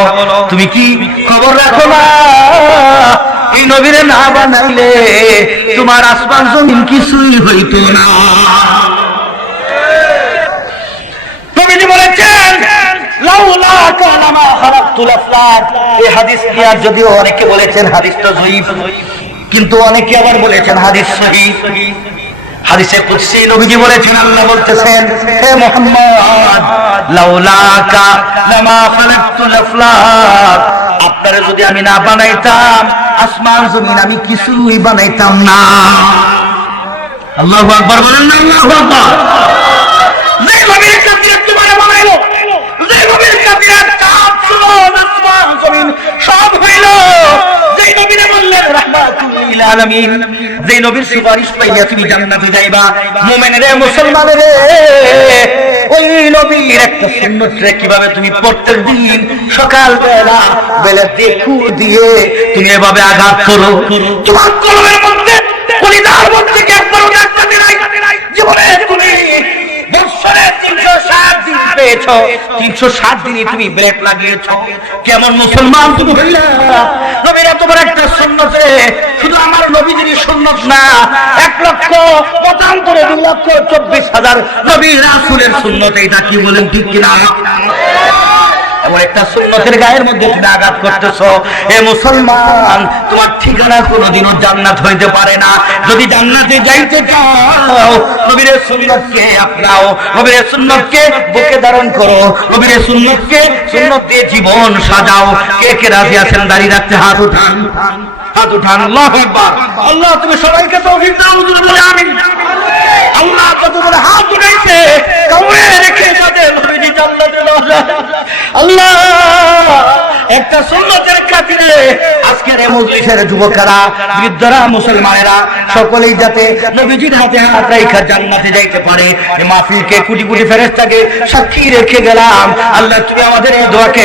তুমি কি খবর রাখো না এই নবীরে না বানাইলে তোমার আসমান জমিন কিছুই হইতো না। নবীজি বলেছেন লাউলা কালামা খালাকতুল আফলাক। এই হাদিস কি আর যদিও অনেকে বলেছেন হাদিসটা যঈফ, কিন্তু অনেকে আবার বলেছেন হাদিস সহিহ। হাদিসে কুদসি নবীজি বলেছেন, আল্লাহ বলতেছেন হে মুহাম্মদ লাউলাকা লামা খালাকতুল আফলাক, আপনারে যদি আমি না বানাইতাম আসমান জমিন আমি কিছুই বানাইতাম না। আল্লাহু আকবার বলেন না, আল্লাহু আকবার। যে নবীর খাতিরে তোমারে বানাইলো, যে নবীর খাতিরে চাঁদ আসমান জমিন সব হইলো, যেই নবীরে বললেন রাহমাতুল লিল আলামিন, যেই নবীর সুপারিশ পাইয়া তুমি জান্নাতে যাইবা, মুমিনেরা মুসলমানেরা ওই নবীর একটা সুন্নাত কিভাবে তুমি প্রত্যেক দিন সকাল বেলা দেখু দিয়ে তুমি এভাবে আঘাত করো, তোমার কলমের মধ্যে কলিজার মধ্যে কি একবারও জান্নাতে নাই? জীবনে তুমি বছরে 360 দিন পেয়েছো, 360 দিনই তুমি ব্রেক লাগিয়েছো। কেমন মুসলমান তুমি হইলা? নবীর এত বড় একটা সুন্নতে, শুধু আমার নবীজির সুন্নত না, 1,95,2,24,000 নবী রাসূলের সুন্নত। এটা কি বলেন ঠিক কিনা? এমন একটা সুন্নতের গায়ের মধ্যে তুমি আঘাত করতেছো। এ মুসলমান, তোমার ঠিকানা কোনোদিনও জান্নাত হইতে পারে না। যদি জান্নাতে যাইতে চাও, নবীর সুন্নতকে আপনাও, নবীর সুন্নতকে বুকে ধারণ করো, নবীর সুন্নতকে সুন্নত দিয়ে জীবন সাজাও। কে কে রাজি আছেন দাঁড়িয়ে রাখতে? হাত উঠান, হাত উঠান। আল্লাহু আকবার। আল্লাহ তুমি সবাইকে তৌফিক দাও, হুজুর বলে আমিন। আল্লাহ কত বড় হাত উঠাইছে, কাউরে রেখে যাদের নবীজি জান্নাতে যাবে। আল্লাহ একটা সুন্নতের খাতিরে আজকের এই মজলিসের যুবকেরা, বৃদ্ধরা, মুসলমানেরা সকলেই যাতে নবীজির হাতে হাত রাখা জান্নাতে যাইতে পারে, এই মাহফিলকে কোটি কোটি ফেরেশতাকে সাক্ষী রেখে গেলাম। আল্লাহ তুমি আমাদের এই দোয়াকে